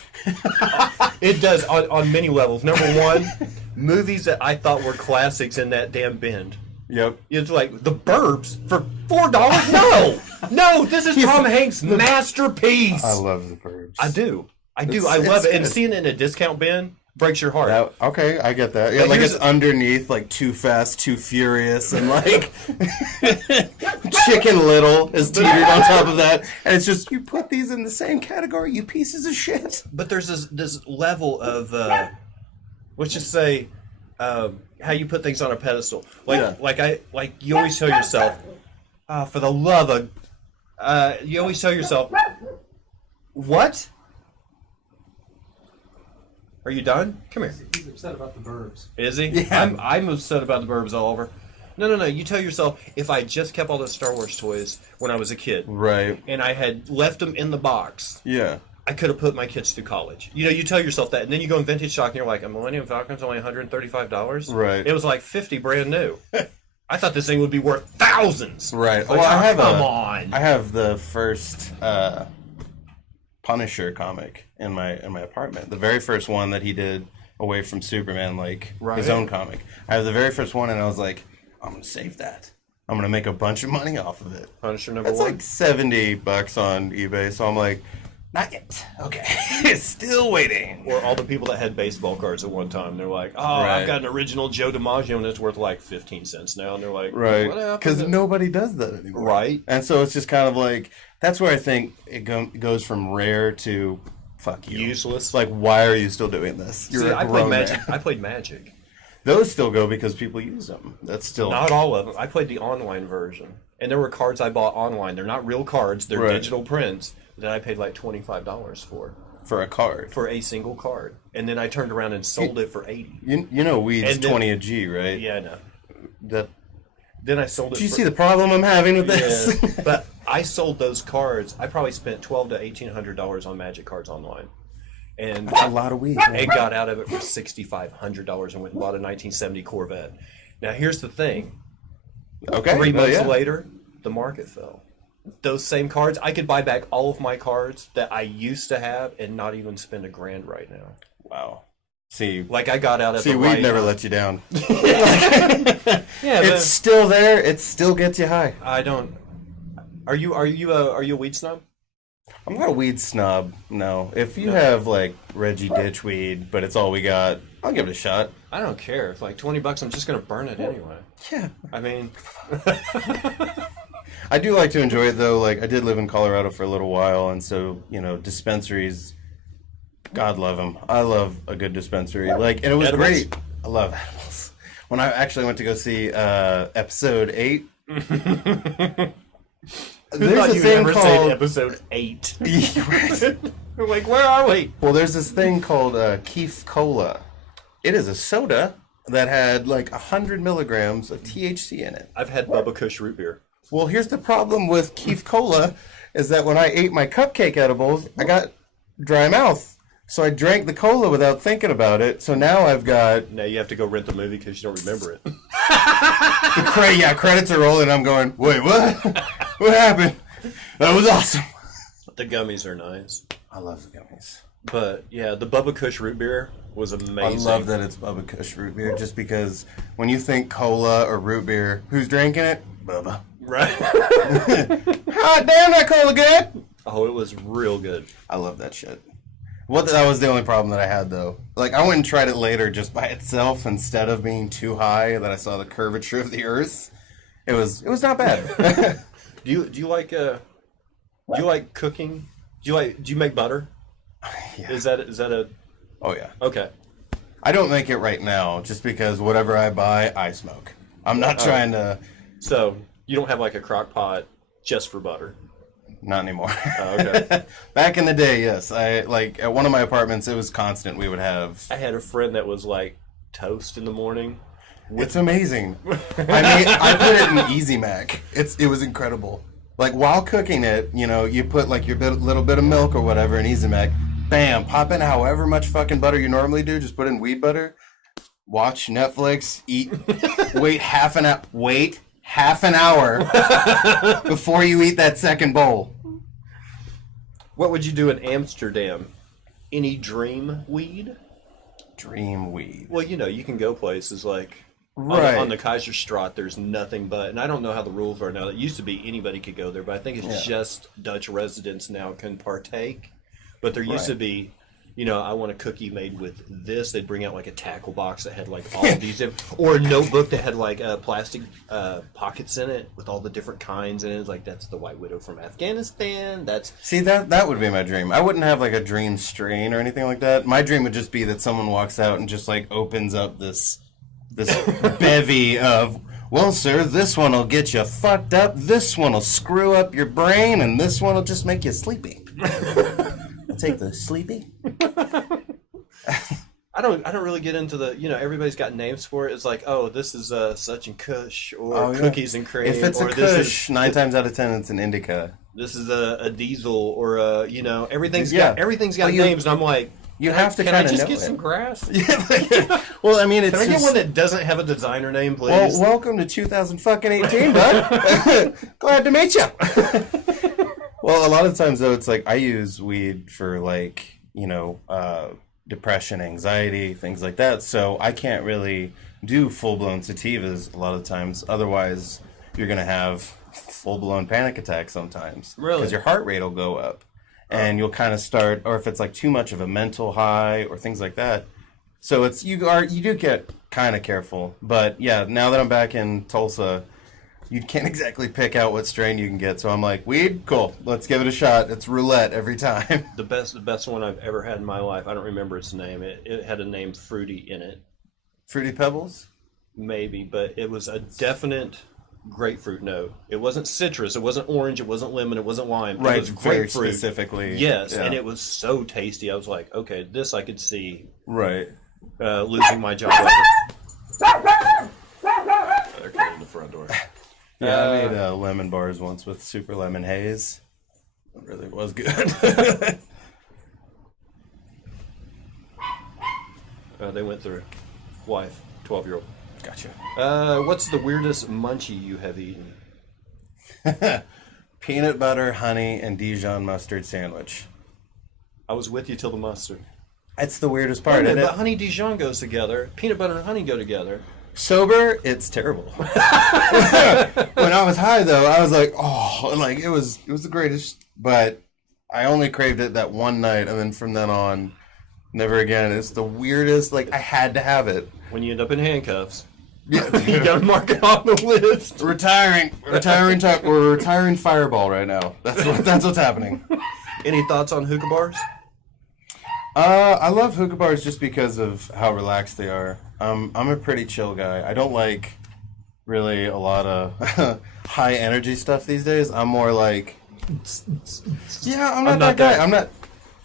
It does on many levels. Number one, movies that I thought were classics in that damn bin. Yep. It's like The Burbs for $4. No, this is Tom Hanks' masterpiece. I love The Burbs. I do. I love it. Good. And seeing it in a discount bin breaks your heart. Okay, I get that. Yeah, like it's underneath, like Too Fast, Too Furious, and like Chicken Little is teetered on top of that. And it's just, you put these in the same category, you pieces of shit. But there's this level of, let's just say, how you put things on a pedestal. Like you always tell yourself, for the love of, you always tell yourself, what? Are you done? Come here. He's upset about the Burbs. Is he? Yeah. I'm upset about the Burbs all over. No. You tell yourself, if I just kept all those Star Wars toys when I was a kid, right, and I had left them in the box, I could have put my kids through college. You know, you tell yourself that, and then you go in vintage stock, and you're like, a Millennium Falcon's only $135. Right. It was like $50 brand new. I thought this thing would be worth thousands. Right. Like, well, come on. I have the first Punisher comic in my apartment. The very first one that he did away from Superman, his own comic. I have the very first one, and I was like, I'm gonna save that. I'm gonna make a bunch of money off of it. Punisher number It's one. like $70 on eBay, so I'm like, not yet. Okay, still waiting. Or all the people that had baseball cards at one time, they're like, I've got an original Joe DiMaggio, and it's worth like 15 cents now, and they're like, right, what happened? because nobody does that anymore, right? And so it's just kind of like, that's where I think it goes from rare to fuck you, useless. Like, why are you still doing this? You're a grown man. I played Magic. Those still go because people use them. That's still not all of them. I played the online version, and there were cards I bought online. They're not real cards; they're digital prints that I paid like $25 for a card, for a single card, and then I turned around and sold it for $80. You know, weed's 20 a G, right? Yeah, I know. Then I sold it. Do you see the problem I'm having with this? Yeah, but I sold those cards. I probably spent $1,200 to $1,800 on Magic cards online. and That's a lot of weed. and got out of it for $6,500 and went and bought a 1970 Corvette. Now here's the thing. Okay. 3 months yeah. later, the market fell. Those same cards, I could buy back all of my cards that I used to have and not even spend $1,000 right now. Wow. See, Like I got out at the weed right never lets you down. Yeah, It's still there. It still gets you high. I don't. Are you a weed snob? I'm not a weed snob. No. If you have like Reggie Ditch weed, but it's all we got, I'll give it a shot. I don't care. If like $20, I'm just gonna burn it anyway. Yeah. I mean, I do like to enjoy it though. Like I did live in Colorado for a little while, and so dispensaries. God love them. I love a good dispensary. Like, and it was Edibles? great. I love animals. When I actually went to go see episode 8, there's a thing called episode 8. Right. We're like, where are we? Well, there's this thing called Keef Cola. It is a soda that had like 100 milligrams of THC in it. I've had Bubba Kush root beer. Well, here's the problem with Keef Cola is that when I ate my cupcake edibles, I got dry mouth. So I drank the cola without thinking about it. So now I've got... Now you have to go rent the movie because you don't remember it. credits are rolling. I'm going, wait, what? What happened? That was awesome. The gummies are nice. I love the gummies. But yeah, the Bubba Kush root beer was amazing. I love that it's Bubba Kush root beer just because when you think cola or root beer, who's drinking it? Bubba. Right. God damn, that cola good. Oh, it was real good. I love that shit. That was the only problem that I had though. Like I went and tried it later just by itself instead of being too high that I saw the curvature of the earth. It was not bad. Do you like cooking? Do you make butter? Yeah. Is that a Oh yeah. okay? I don't make it right now just because whatever I buy, I smoke. I'm not trying to. So you don't have like a crock pot just for butter? Not anymore. Oh, okay. Back in the day, yes. I like at one of my apartments. It was constant. We would have. I had a friend that was like toast in the morning. It's amazing. I put it in Easy Mac. It was incredible. Like while cooking it, you put like your little bit of milk or whatever in Easy Mac. Bam, pop in however much fucking butter you normally do. Just put in weed butter. Watch Netflix. Eat. Wait half an hour before you eat that second bowl. What would you do in Amsterdam? Any dream weed? Dream weed. Well, you can go places like Right. on the Kaiserstraat. There's nothing but, and I don't know how the rules are now. It used to be anybody could go there, but I think it's just Dutch residents now can partake. But there used to be, I want a cookie made with this. They'd bring out like a tackle box that had like all of these, or a notebook that had like plastic pockets in it with all the different kinds in it. Like that's the White Widow from Afghanistan. See, that would be my dream. I wouldn't have like a dream strain or anything like that. My dream would just be that someone walks out and just like opens up this bevy of, well, sir, this one will get you fucked up, this one will screw up your brain, and this one will just make you sleepy. I'll take the sleepy. I don't really get into the, everybody's got names for it. It's like, oh, this is such and Kush, or cookies and cream. If it's or a Kush, 9 times out of 10 it's an indica. This is a diesel, or everything's got names, and I'm like, You have to can I kind of just know get some grass? Well, I mean, it's Can I get just... one that doesn't have a designer name, please? Well, welcome to 2018, bud. Glad to meet you. Well, a lot of times, though, it's like I use weed for, like, depression, anxiety, things like that. So I can't really do full-blown sativas a lot of times. Otherwise, you're going to have full-blown panic attacks sometimes. Really? Because your heart rate will go up. And you'll kind of start, or if it's like too much of a mental high or things like that. So you do get kind of careful. But yeah, now that I'm back in Tulsa, you can't exactly pick out what strain you can get. So I'm like, weed, cool, let's give it a shot. It's roulette every time. The best one I've ever had in my life. I don't remember its name. It had a name Fruity in it. Fruity Pebbles? Maybe, but it was a definite grapefruit note. It wasn't citrus, it wasn't orange, it wasn't lemon, it wasn't lime. Right, it was grapefruit specifically. Yes, yeah. and it was so tasty. I was like, okay, this I could see right losing my job. They're coming in the front door. Yeah, I made lemon bars once with super lemon haze. It really was good. They went through. Wife, 12-year-old. Gotcha. What's the weirdest munchie you have eaten? Peanut butter, honey, and Dijon mustard sandwich. I was with you till the mustard. That's the weirdest part, isn't But it? honey Dijon goes together. Peanut butter and honey go together. Sober, it's terrible. When I was high, though, I was like, oh, like it was the greatest. But I only craved it that one night, and then from then on, never again. It's the weirdest. Like I had to have it. When you end up in handcuffs, Yeah, you gotta mark it on the list. retiring. We're retiring Fireball right now. That's what's happening. Any thoughts on hookah bars? I love hookah bars just because of how relaxed they are. I'm a pretty chill guy. I don't like really a lot of high energy stuff these days. I'm more like, yeah, I'm not that guy. I'm not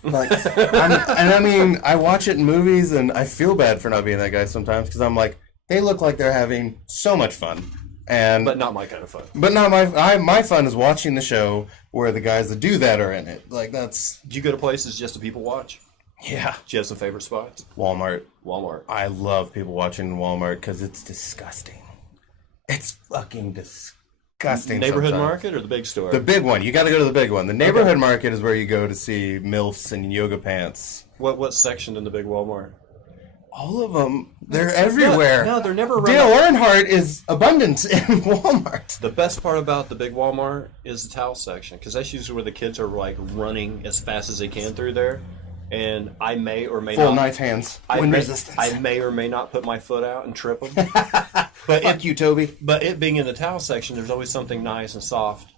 like, and I mean, I watch it in movies and I feel bad for not being that guy sometimes because I'm like, they look like they're having so much fun. But not my kind of fun. But not my fun is watching the show where the guys that do that are in it. Like that's. Do you go to places just to people watch? Yeah. Do you have some favorite spots? Walmart. I love people watching in Walmart because it's disgusting. It's fucking disgusting. Neighborhood sometimes. market or the big store? The big one. You got to go to the big one. The neighborhood market is where you go to see MILFs and yoga pants. What section in the big Walmart? All of them. They're everywhere. No, they're never around. Dale Earnhardt is abundant in Walmart. The best part about the big Walmart is the towel section because that's usually where the kids are like running as fast as they can through there. And I may or may Full not. knife hands. I Wind may, resistance. I may or may not put my foot out and trip them. Fuck you, Toby. But it being in the towel section, there's always something nice and soft.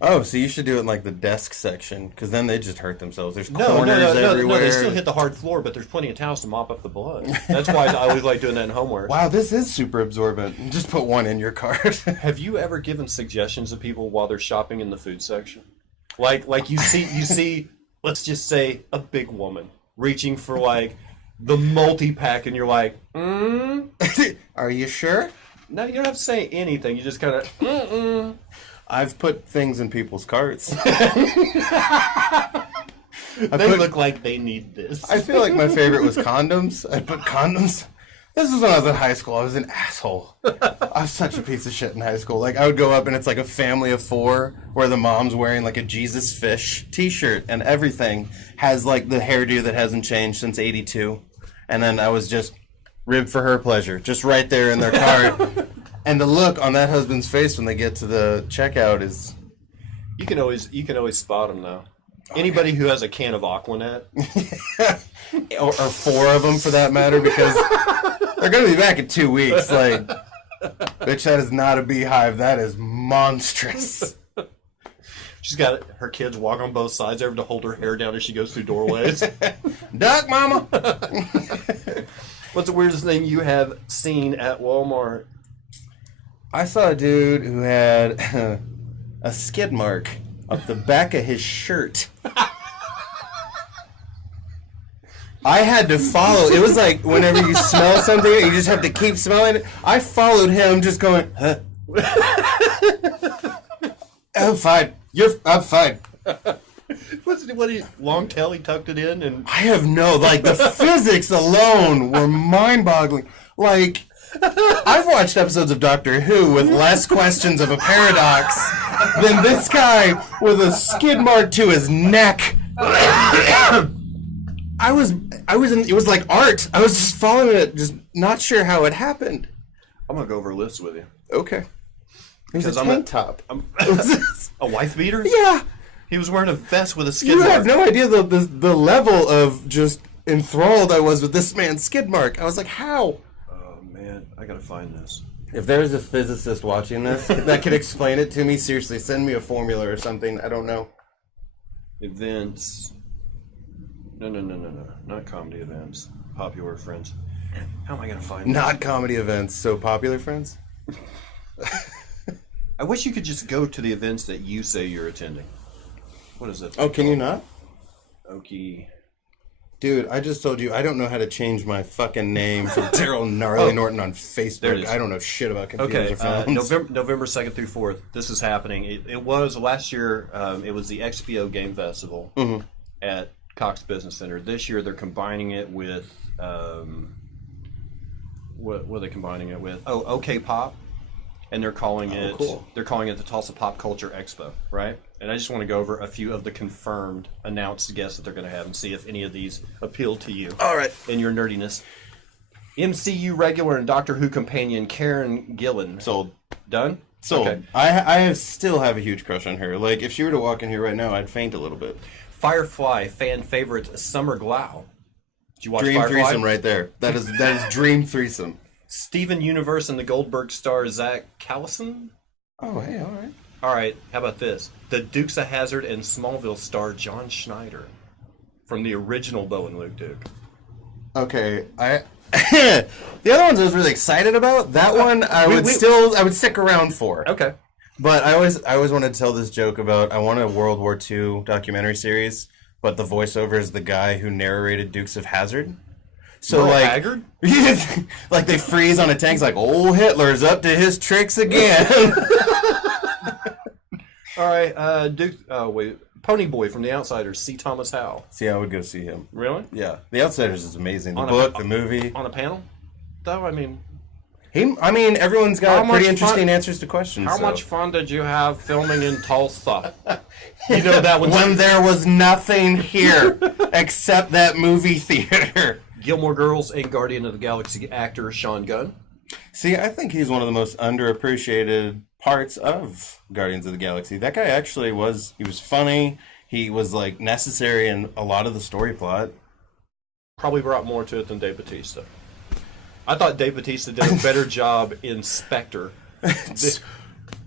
Oh, so you should do it in like the desk section because then they just hurt themselves. There's No, corners everywhere. they still hit the hard floor, but there's plenty of towels to mop up the blood. That's why I always like doing that in homework. Wow, this is super absorbent. Just put one in your cart. Have you ever given suggestions to people while they're shopping in the food section? Like you see, let's just say a big woman reaching for like the multi-pack and you're like, Are you sure? No, you don't have to say anything. You just kind of, I've put things in people's carts. They look like they need this. I feel like my favorite was condoms. I put condoms. This was when I was in high school. I was an asshole. I was such a piece of shit in high school. Like, I would go up and it's like a family of 4 where the mom's wearing like a Jesus Fish t-shirt and everything has like the hairdo that hasn't changed since 82. And then I was just ribbed for her pleasure, just right there in their cart. And the look on that husband's face when they get to the checkout is... You can always spot them though. Anybody who has a can of Aquanet. or 4 of them for that matter, because they're going to be back in 2 weeks. Like, bitch, that is not a beehive. That is monstrous. She's got her kids walk on both sides over to hold her hair down as she goes through doorways. Duck, mama. What's the weirdest thing you have seen at Walmart? I saw a dude who had a skid mark up the back of his shirt. I had to follow. It was like whenever you smell something, you just have to keep smelling it. I followed him just going, huh? I'm fine. I'm fine. What long tail he tucked it in and I have the physics alone were mind-boggling. Like, I've watched episodes of Doctor Who with less questions of a paradox than this guy with a skid mark to his neck. It was like art. I was just following it, just not sure how it happened. I'm gonna go over lists with you. Okay. It was a tank top. A wife beater? Yeah. He was wearing a vest with a skid You mark. have no idea the level of just enthralled I was with this man's skid mark. I was like, how? Oh man, I gotta find this. If there's a physicist watching this that could explain it to me, seriously, send me a formula or something. I don't know. Events. No. Not comedy events. Popular friends. How am I gonna find Not comedy events. So popular, friends? I wish you could just go to the events that you say you're attending. What is that? Oh, can you not? Okie. Dude, I just told you I don't know how to change my fucking name from Terrell Gnarly Norton on There it Facebook. is. I don't know shit about computers Okay, or phones. November 2nd through 4th, this is happening. It was last year, it was the XPO Game Festival at Cox Business Center. This year they're combining it with what are they combining it with? Oh, OK Pop, and they're calling it they're calling it the Tulsa Pop Culture Expo, right? And I just want to go over a few of the confirmed, announced guests that they're going to have and see if any of these appeal to you. All right. In your nerdiness. MCU regular and Doctor Who companion Karen Gillan. Sold. Done? Sold. Okay. Still have a huge crush on her. Like, if she were to walk in here right now, I'd faint a little bit. Firefly fan favorite Summer Glau. Did you watch Dream Firefly? threesome right there. That is dream threesome. Steven Universe and the Goldberg star Zach Callison. Oh, hey, all right. All right, how about this? The Dukes of Hazzard and Smallville star John Schneider from the original Bo and Luke Duke. Okay, the other ones I was really excited about. That one I would stick around for. Okay. But I always wanted to tell this joke about I want a World War II documentary series, but the voiceover is the guy who narrated Dukes of Hazzard. So Merle like Haggard? like they freeze on a tank, like old Hitler's up to his tricks again. All right, Duke. Oh wait, Pony Boy from The Outsiders. C. Thomas Howell. See, I would go see him. Really? Yeah, The Outsiders is amazing. The On book, the movie. On a panel? Though I mean, everyone's got How pretty much interesting fun- answers to questions. how so. much fun did you have filming in Tulsa? You know that one. When there was nothing here except that movie theater. Gilmore Girls and Guardian of the Galaxy actor Sean Gunn. See, I think he's one of the most underappreciated parts of Guardians of the Galaxy. That guy actually was funny. He was like necessary in a lot of the story plot. Probably brought more to it than Dave Bautista. I thought Dave Bautista did a better job in Spectre.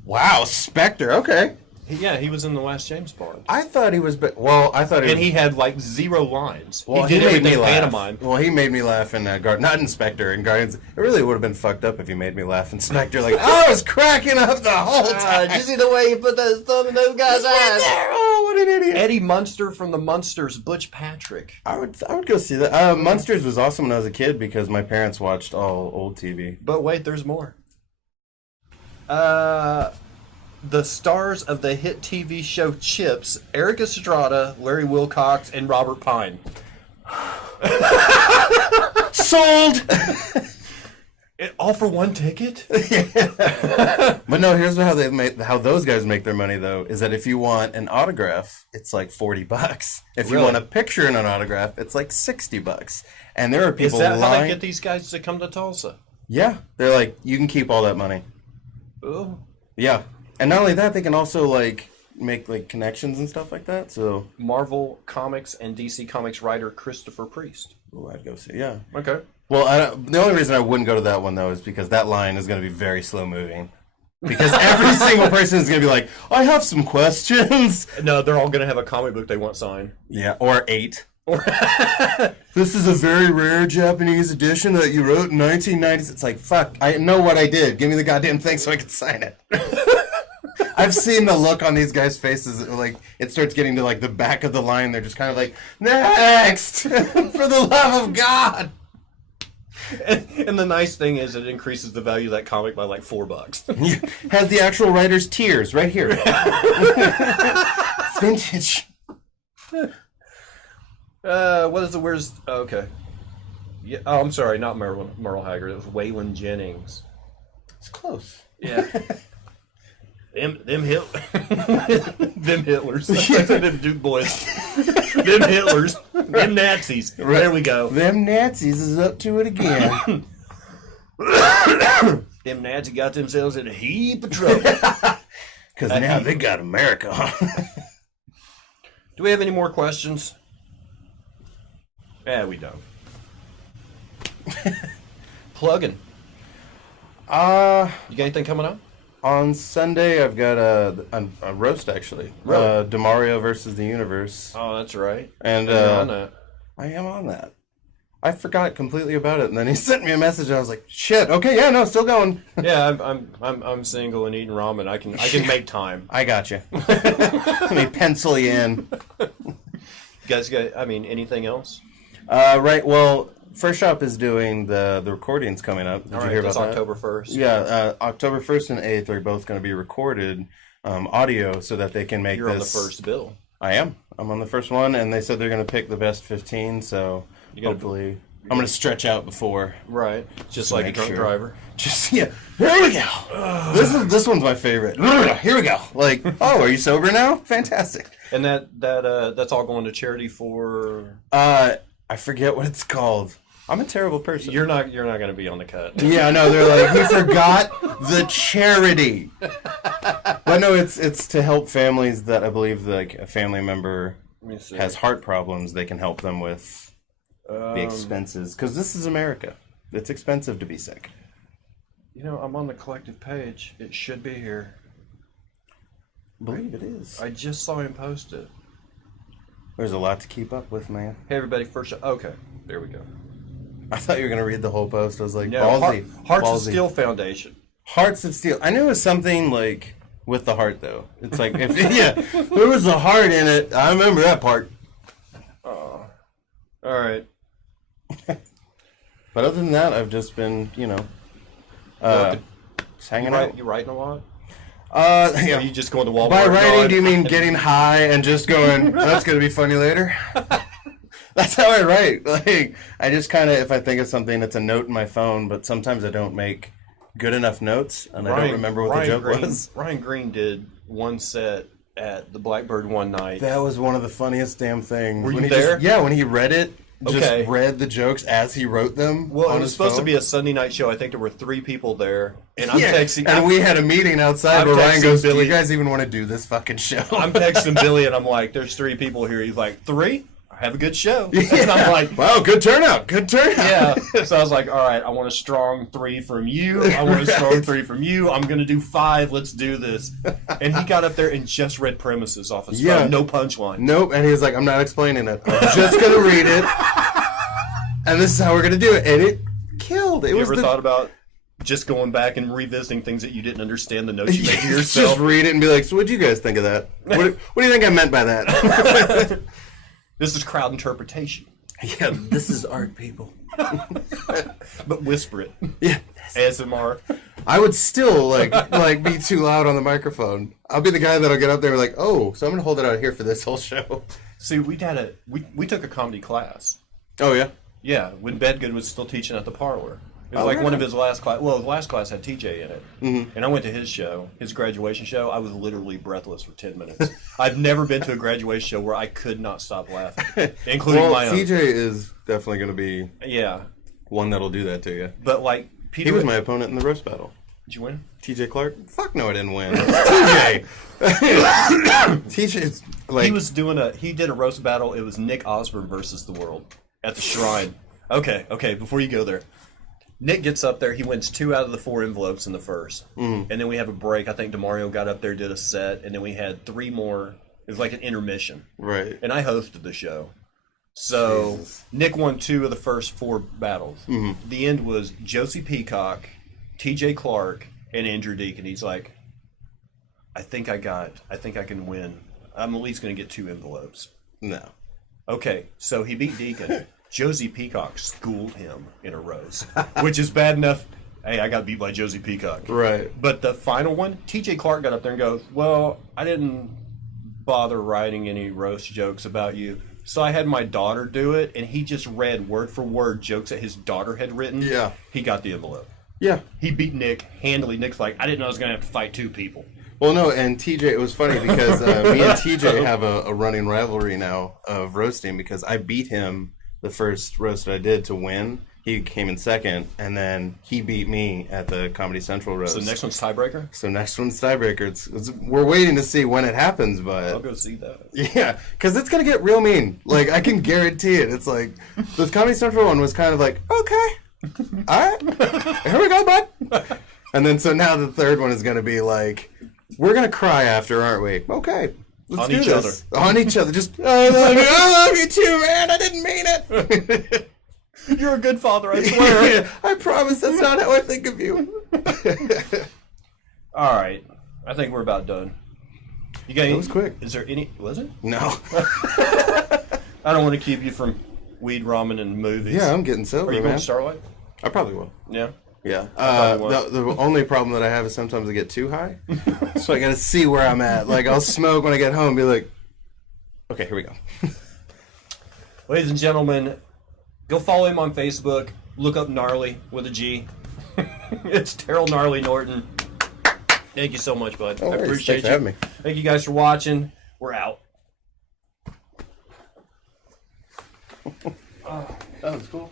Wow, Spectre. Okay. Yeah, he was in the last James Bond. I thought he was And he had like 0 lines. Well, he did made me everything laugh. pantomime. Well, he made me laugh in not in Spectre and Guardians. It really would have been fucked up if he made me laugh in Spectre. Like I was cracking up the whole time. Did you see the way he put that thumb in those guys' eyes? Oh, what an idiot! Eddie Munster from the Munsters, Butch Patrick. I would go see that. Munsters was awesome when I was a kid because my parents watched all old TV. But wait, there's more. The stars of the hit TV show Chips, Eric Estrada, Larry Wilcox, and Robert Pine. Sold. All for one ticket? But no, here's how those guys make their money though, is that if you want an autograph, it's like $40. If you want a picture and an autograph, it's like $60. And there are people Is that how they get these guys to come to Tulsa? Yeah. They're like, you can keep all that money. Oh. Yeah. And not only that, they can also like make like connections and stuff like that. So Marvel Comics and DC Comics writer Christopher Priest. ooh, I'd go see. Yeah. Okay. Well, the only reason I wouldn't go to that one though is because that line is going to be very slow moving. Because every single person is going to be like, I have some questions. No, they're all going to have a comic book they want signed. Yeah, or 8. This is a very rare Japanese edition that you wrote in 1990s. It's like, fuck, I know what I did. Give me the goddamn thing so I can sign it. I've seen the look on these guys' faces. Like, it starts getting to like the back of the line. They're just kind of like, next, for the love of God. And the nice thing is it increases the value of that comic by like $4. Has the actual writer's tears right here. Vintage. Where's okay. Yeah, oh, I'm sorry, not Merle Haggard. It was Waylon Jennings. It's close. Yeah. them Hitlers. Them Duke boys. Them Hitlers. Them Nazis. Right. There we go. Them Nazis is up to it again. Them Nazis got themselves in a heap of trouble. Because now they got America. Do we have any more questions? Yeah, we don't. Plugging. You got anything coming up? On Sunday, I've got a roast, actually. Really? DeMario versus the Universe. Oh, that's right. And You're on that. I am on that. I forgot completely about it, and then he sent me a message, and I was like, "Shit, okay, yeah, no, still going." Yeah, I'm single and eating ramen. I can make time. I got you. Let me pencil you in. You guys got? I mean, anything else? Right. Well, First Shop is doing the recordings coming up. Did you hear about that? October 1st. Yeah, October 1st and 8th are both going to be recorded audio so that they can make You're this. on the first bill. I am. I'm on the first one, and they said they're going to pick the best 15, so hopefully I'm going to stretch out before. Right. Just like a drunk driver. Just, yeah. Here we go. This one's my favorite. Here we go. Like, oh, are you sober now? Fantastic. And that's all going to charity for... I forget what it's called. I'm a terrible person. You're not going to be on the cut. Yeah, no, they're like, we forgot the charity. But no, it's to help families that I believe like a family member has heart problems. They can help them with the expenses because this is America. It's expensive to be sick. You know, I'm on the collective page. It should be here. I believe it is. I just saw him post it. There's a lot to keep up with, man. Hey, everybody, first shot. Okay, there we go. I thought you were going to read the whole post. I was like, No, ballsy. Hearts of ballsy. Steel Foundation. Hearts of Steel. I knew it was something like with the heart, though. It's like, if there was a heart in it. I remember that part. All right. But other than that, I've just been, just hanging out. You writing a lot? Yeah. Are you just going to Walmart? By writing, do you mean getting high and just going, that's going to be funny later? That's how I write. Like, I just kind of, if I think of something, it's a note in my phone, but sometimes I don't make good enough notes, and I don't remember what the joke was. Ryan Green did one set at the Blackbird one night. That was one of the funniest damn things. Were you there? When he read it, just read the jokes as he wrote them. Well, on it was his supposed phone. to be a Sunday night show. I think there were 3 people there, and I'm texting. And we had a meeting outside I'm where Ryan texting goes, Billy. "Do you guys even want to do this fucking show?" I'm texting Billy, and I'm like, "There's 3 people here." He's like, 3? Have a good show. And I'm like, "Wow, good turnout, good turnout." Yeah. So I was like, all right, I want a strong 3 from you. I want a strong 3 from you. I'm going to do 5. Let's do this. And he got up there and just read premises off his phone. No punchline. Nope. And he was like, "I'm not explaining it. I'm just going to read it. And this is how we're going to do it." And it killed. You ever thought about just going back and revisiting things that you didn't understand, the notes you made to Just yourself? read it and be like, "So what do you guys think of that? What do you think I meant by that?" This is crowd interpretation. Yeah, this is art, people. But whisper it. Yeah. ASMR. I would still like be too loud on the microphone. I'll be the guy that'll get up there and be like, "Oh, so I'm gonna hold it out here for this whole show." See, we took a comedy class. Oh yeah. Yeah, when Bedgood was still teaching at the Parlor. It was one of his last class. Well, his last class had TJ in it. Mm-hmm. And I went to his show, his graduation show. I was literally breathless for 10 minutes. I've never been to a graduation show where I could not stop laughing, including my own. TJ is definitely going to be one that'll do that to you. But like Peter, he was my opponent in the roast battle. Did you win? TJ Clark? Fuck no, I didn't win. TJ. TJ's like he did a roast battle. It was Nick Osborne versus the world at the Shrine. Okay. Before you go there. Nick gets up there. He wins 2 out of the 4 envelopes in the first. And then we have a break. I think DeMario got up there, did a set, and then we had 3 more. It was like an intermission. Right. And I hosted the show. So Jesus. Nick won 2 of the first 4 battles. Mm-hmm. The end was Josie Peacock, TJ Clark, and Andrew Deacon. He's like, I think I can win. I'm at least going to get 2 envelopes. No. Okay, so he beat Deacon. Josie Peacock schooled him in a roast, which is bad enough. Hey, I got beat by Josie Peacock. Right. But the final one, TJ Clark got up there and goes, "Well, I didn't bother writing any roast jokes about you, so I had my daughter do it," and he just read word for word jokes that his daughter had written. Yeah. He got the envelope. Yeah. He beat Nick handily. Nick's like, I didn't know I was going to have to fight 2 people. Well, no, and TJ, it was funny because me and TJ have a running rivalry now of roasting because I beat him the first roast that I did to win. He came in second, and then he beat me at the Comedy Central roast. So next one's tiebreaker? So next one's tiebreaker. We're waiting to see when it happens, but... I'll go see that. Yeah, because it's going to get real mean. Like, I can guarantee it. It's like, the Comedy Central one was kind of like, okay, all right, here we go, bud. And then so now the third one is going to be like, we're going to cry after, aren't we? Okay. Let's on do each this. other. On each other. Just, I love you too, man. I didn't mean it. You're a good father, I swear. I promise that's not how I think of you. All right. I think we're about done. You got any? That was quick. Is there any? Was it? No. I don't want to keep you from weed, ramen, and movies. Yeah, I'm getting sober, Are you man. going to Starlight? I probably will. Yeah. Yeah. probably The only problem that I have is sometimes I get too high. So I got to see where I'm at. Like, I'll smoke when I get home and be like, Okay, here we go. Ladies and gentlemen, go follow him on Facebook. Look up Gnarly with a G. It's Terrell Gnarly Norton. Thank you so much, bud. No I worries. appreciate Thanks for you. having me. Thank you guys for watching. We're out. That was cool.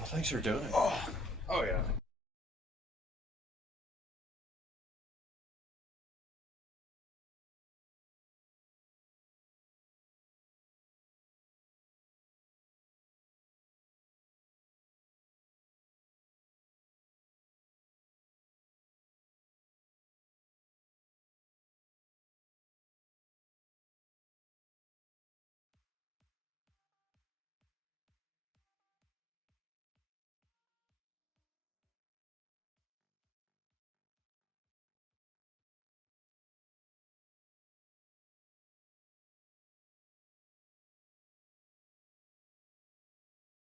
Oh, thanks for doing it. Oh yeah.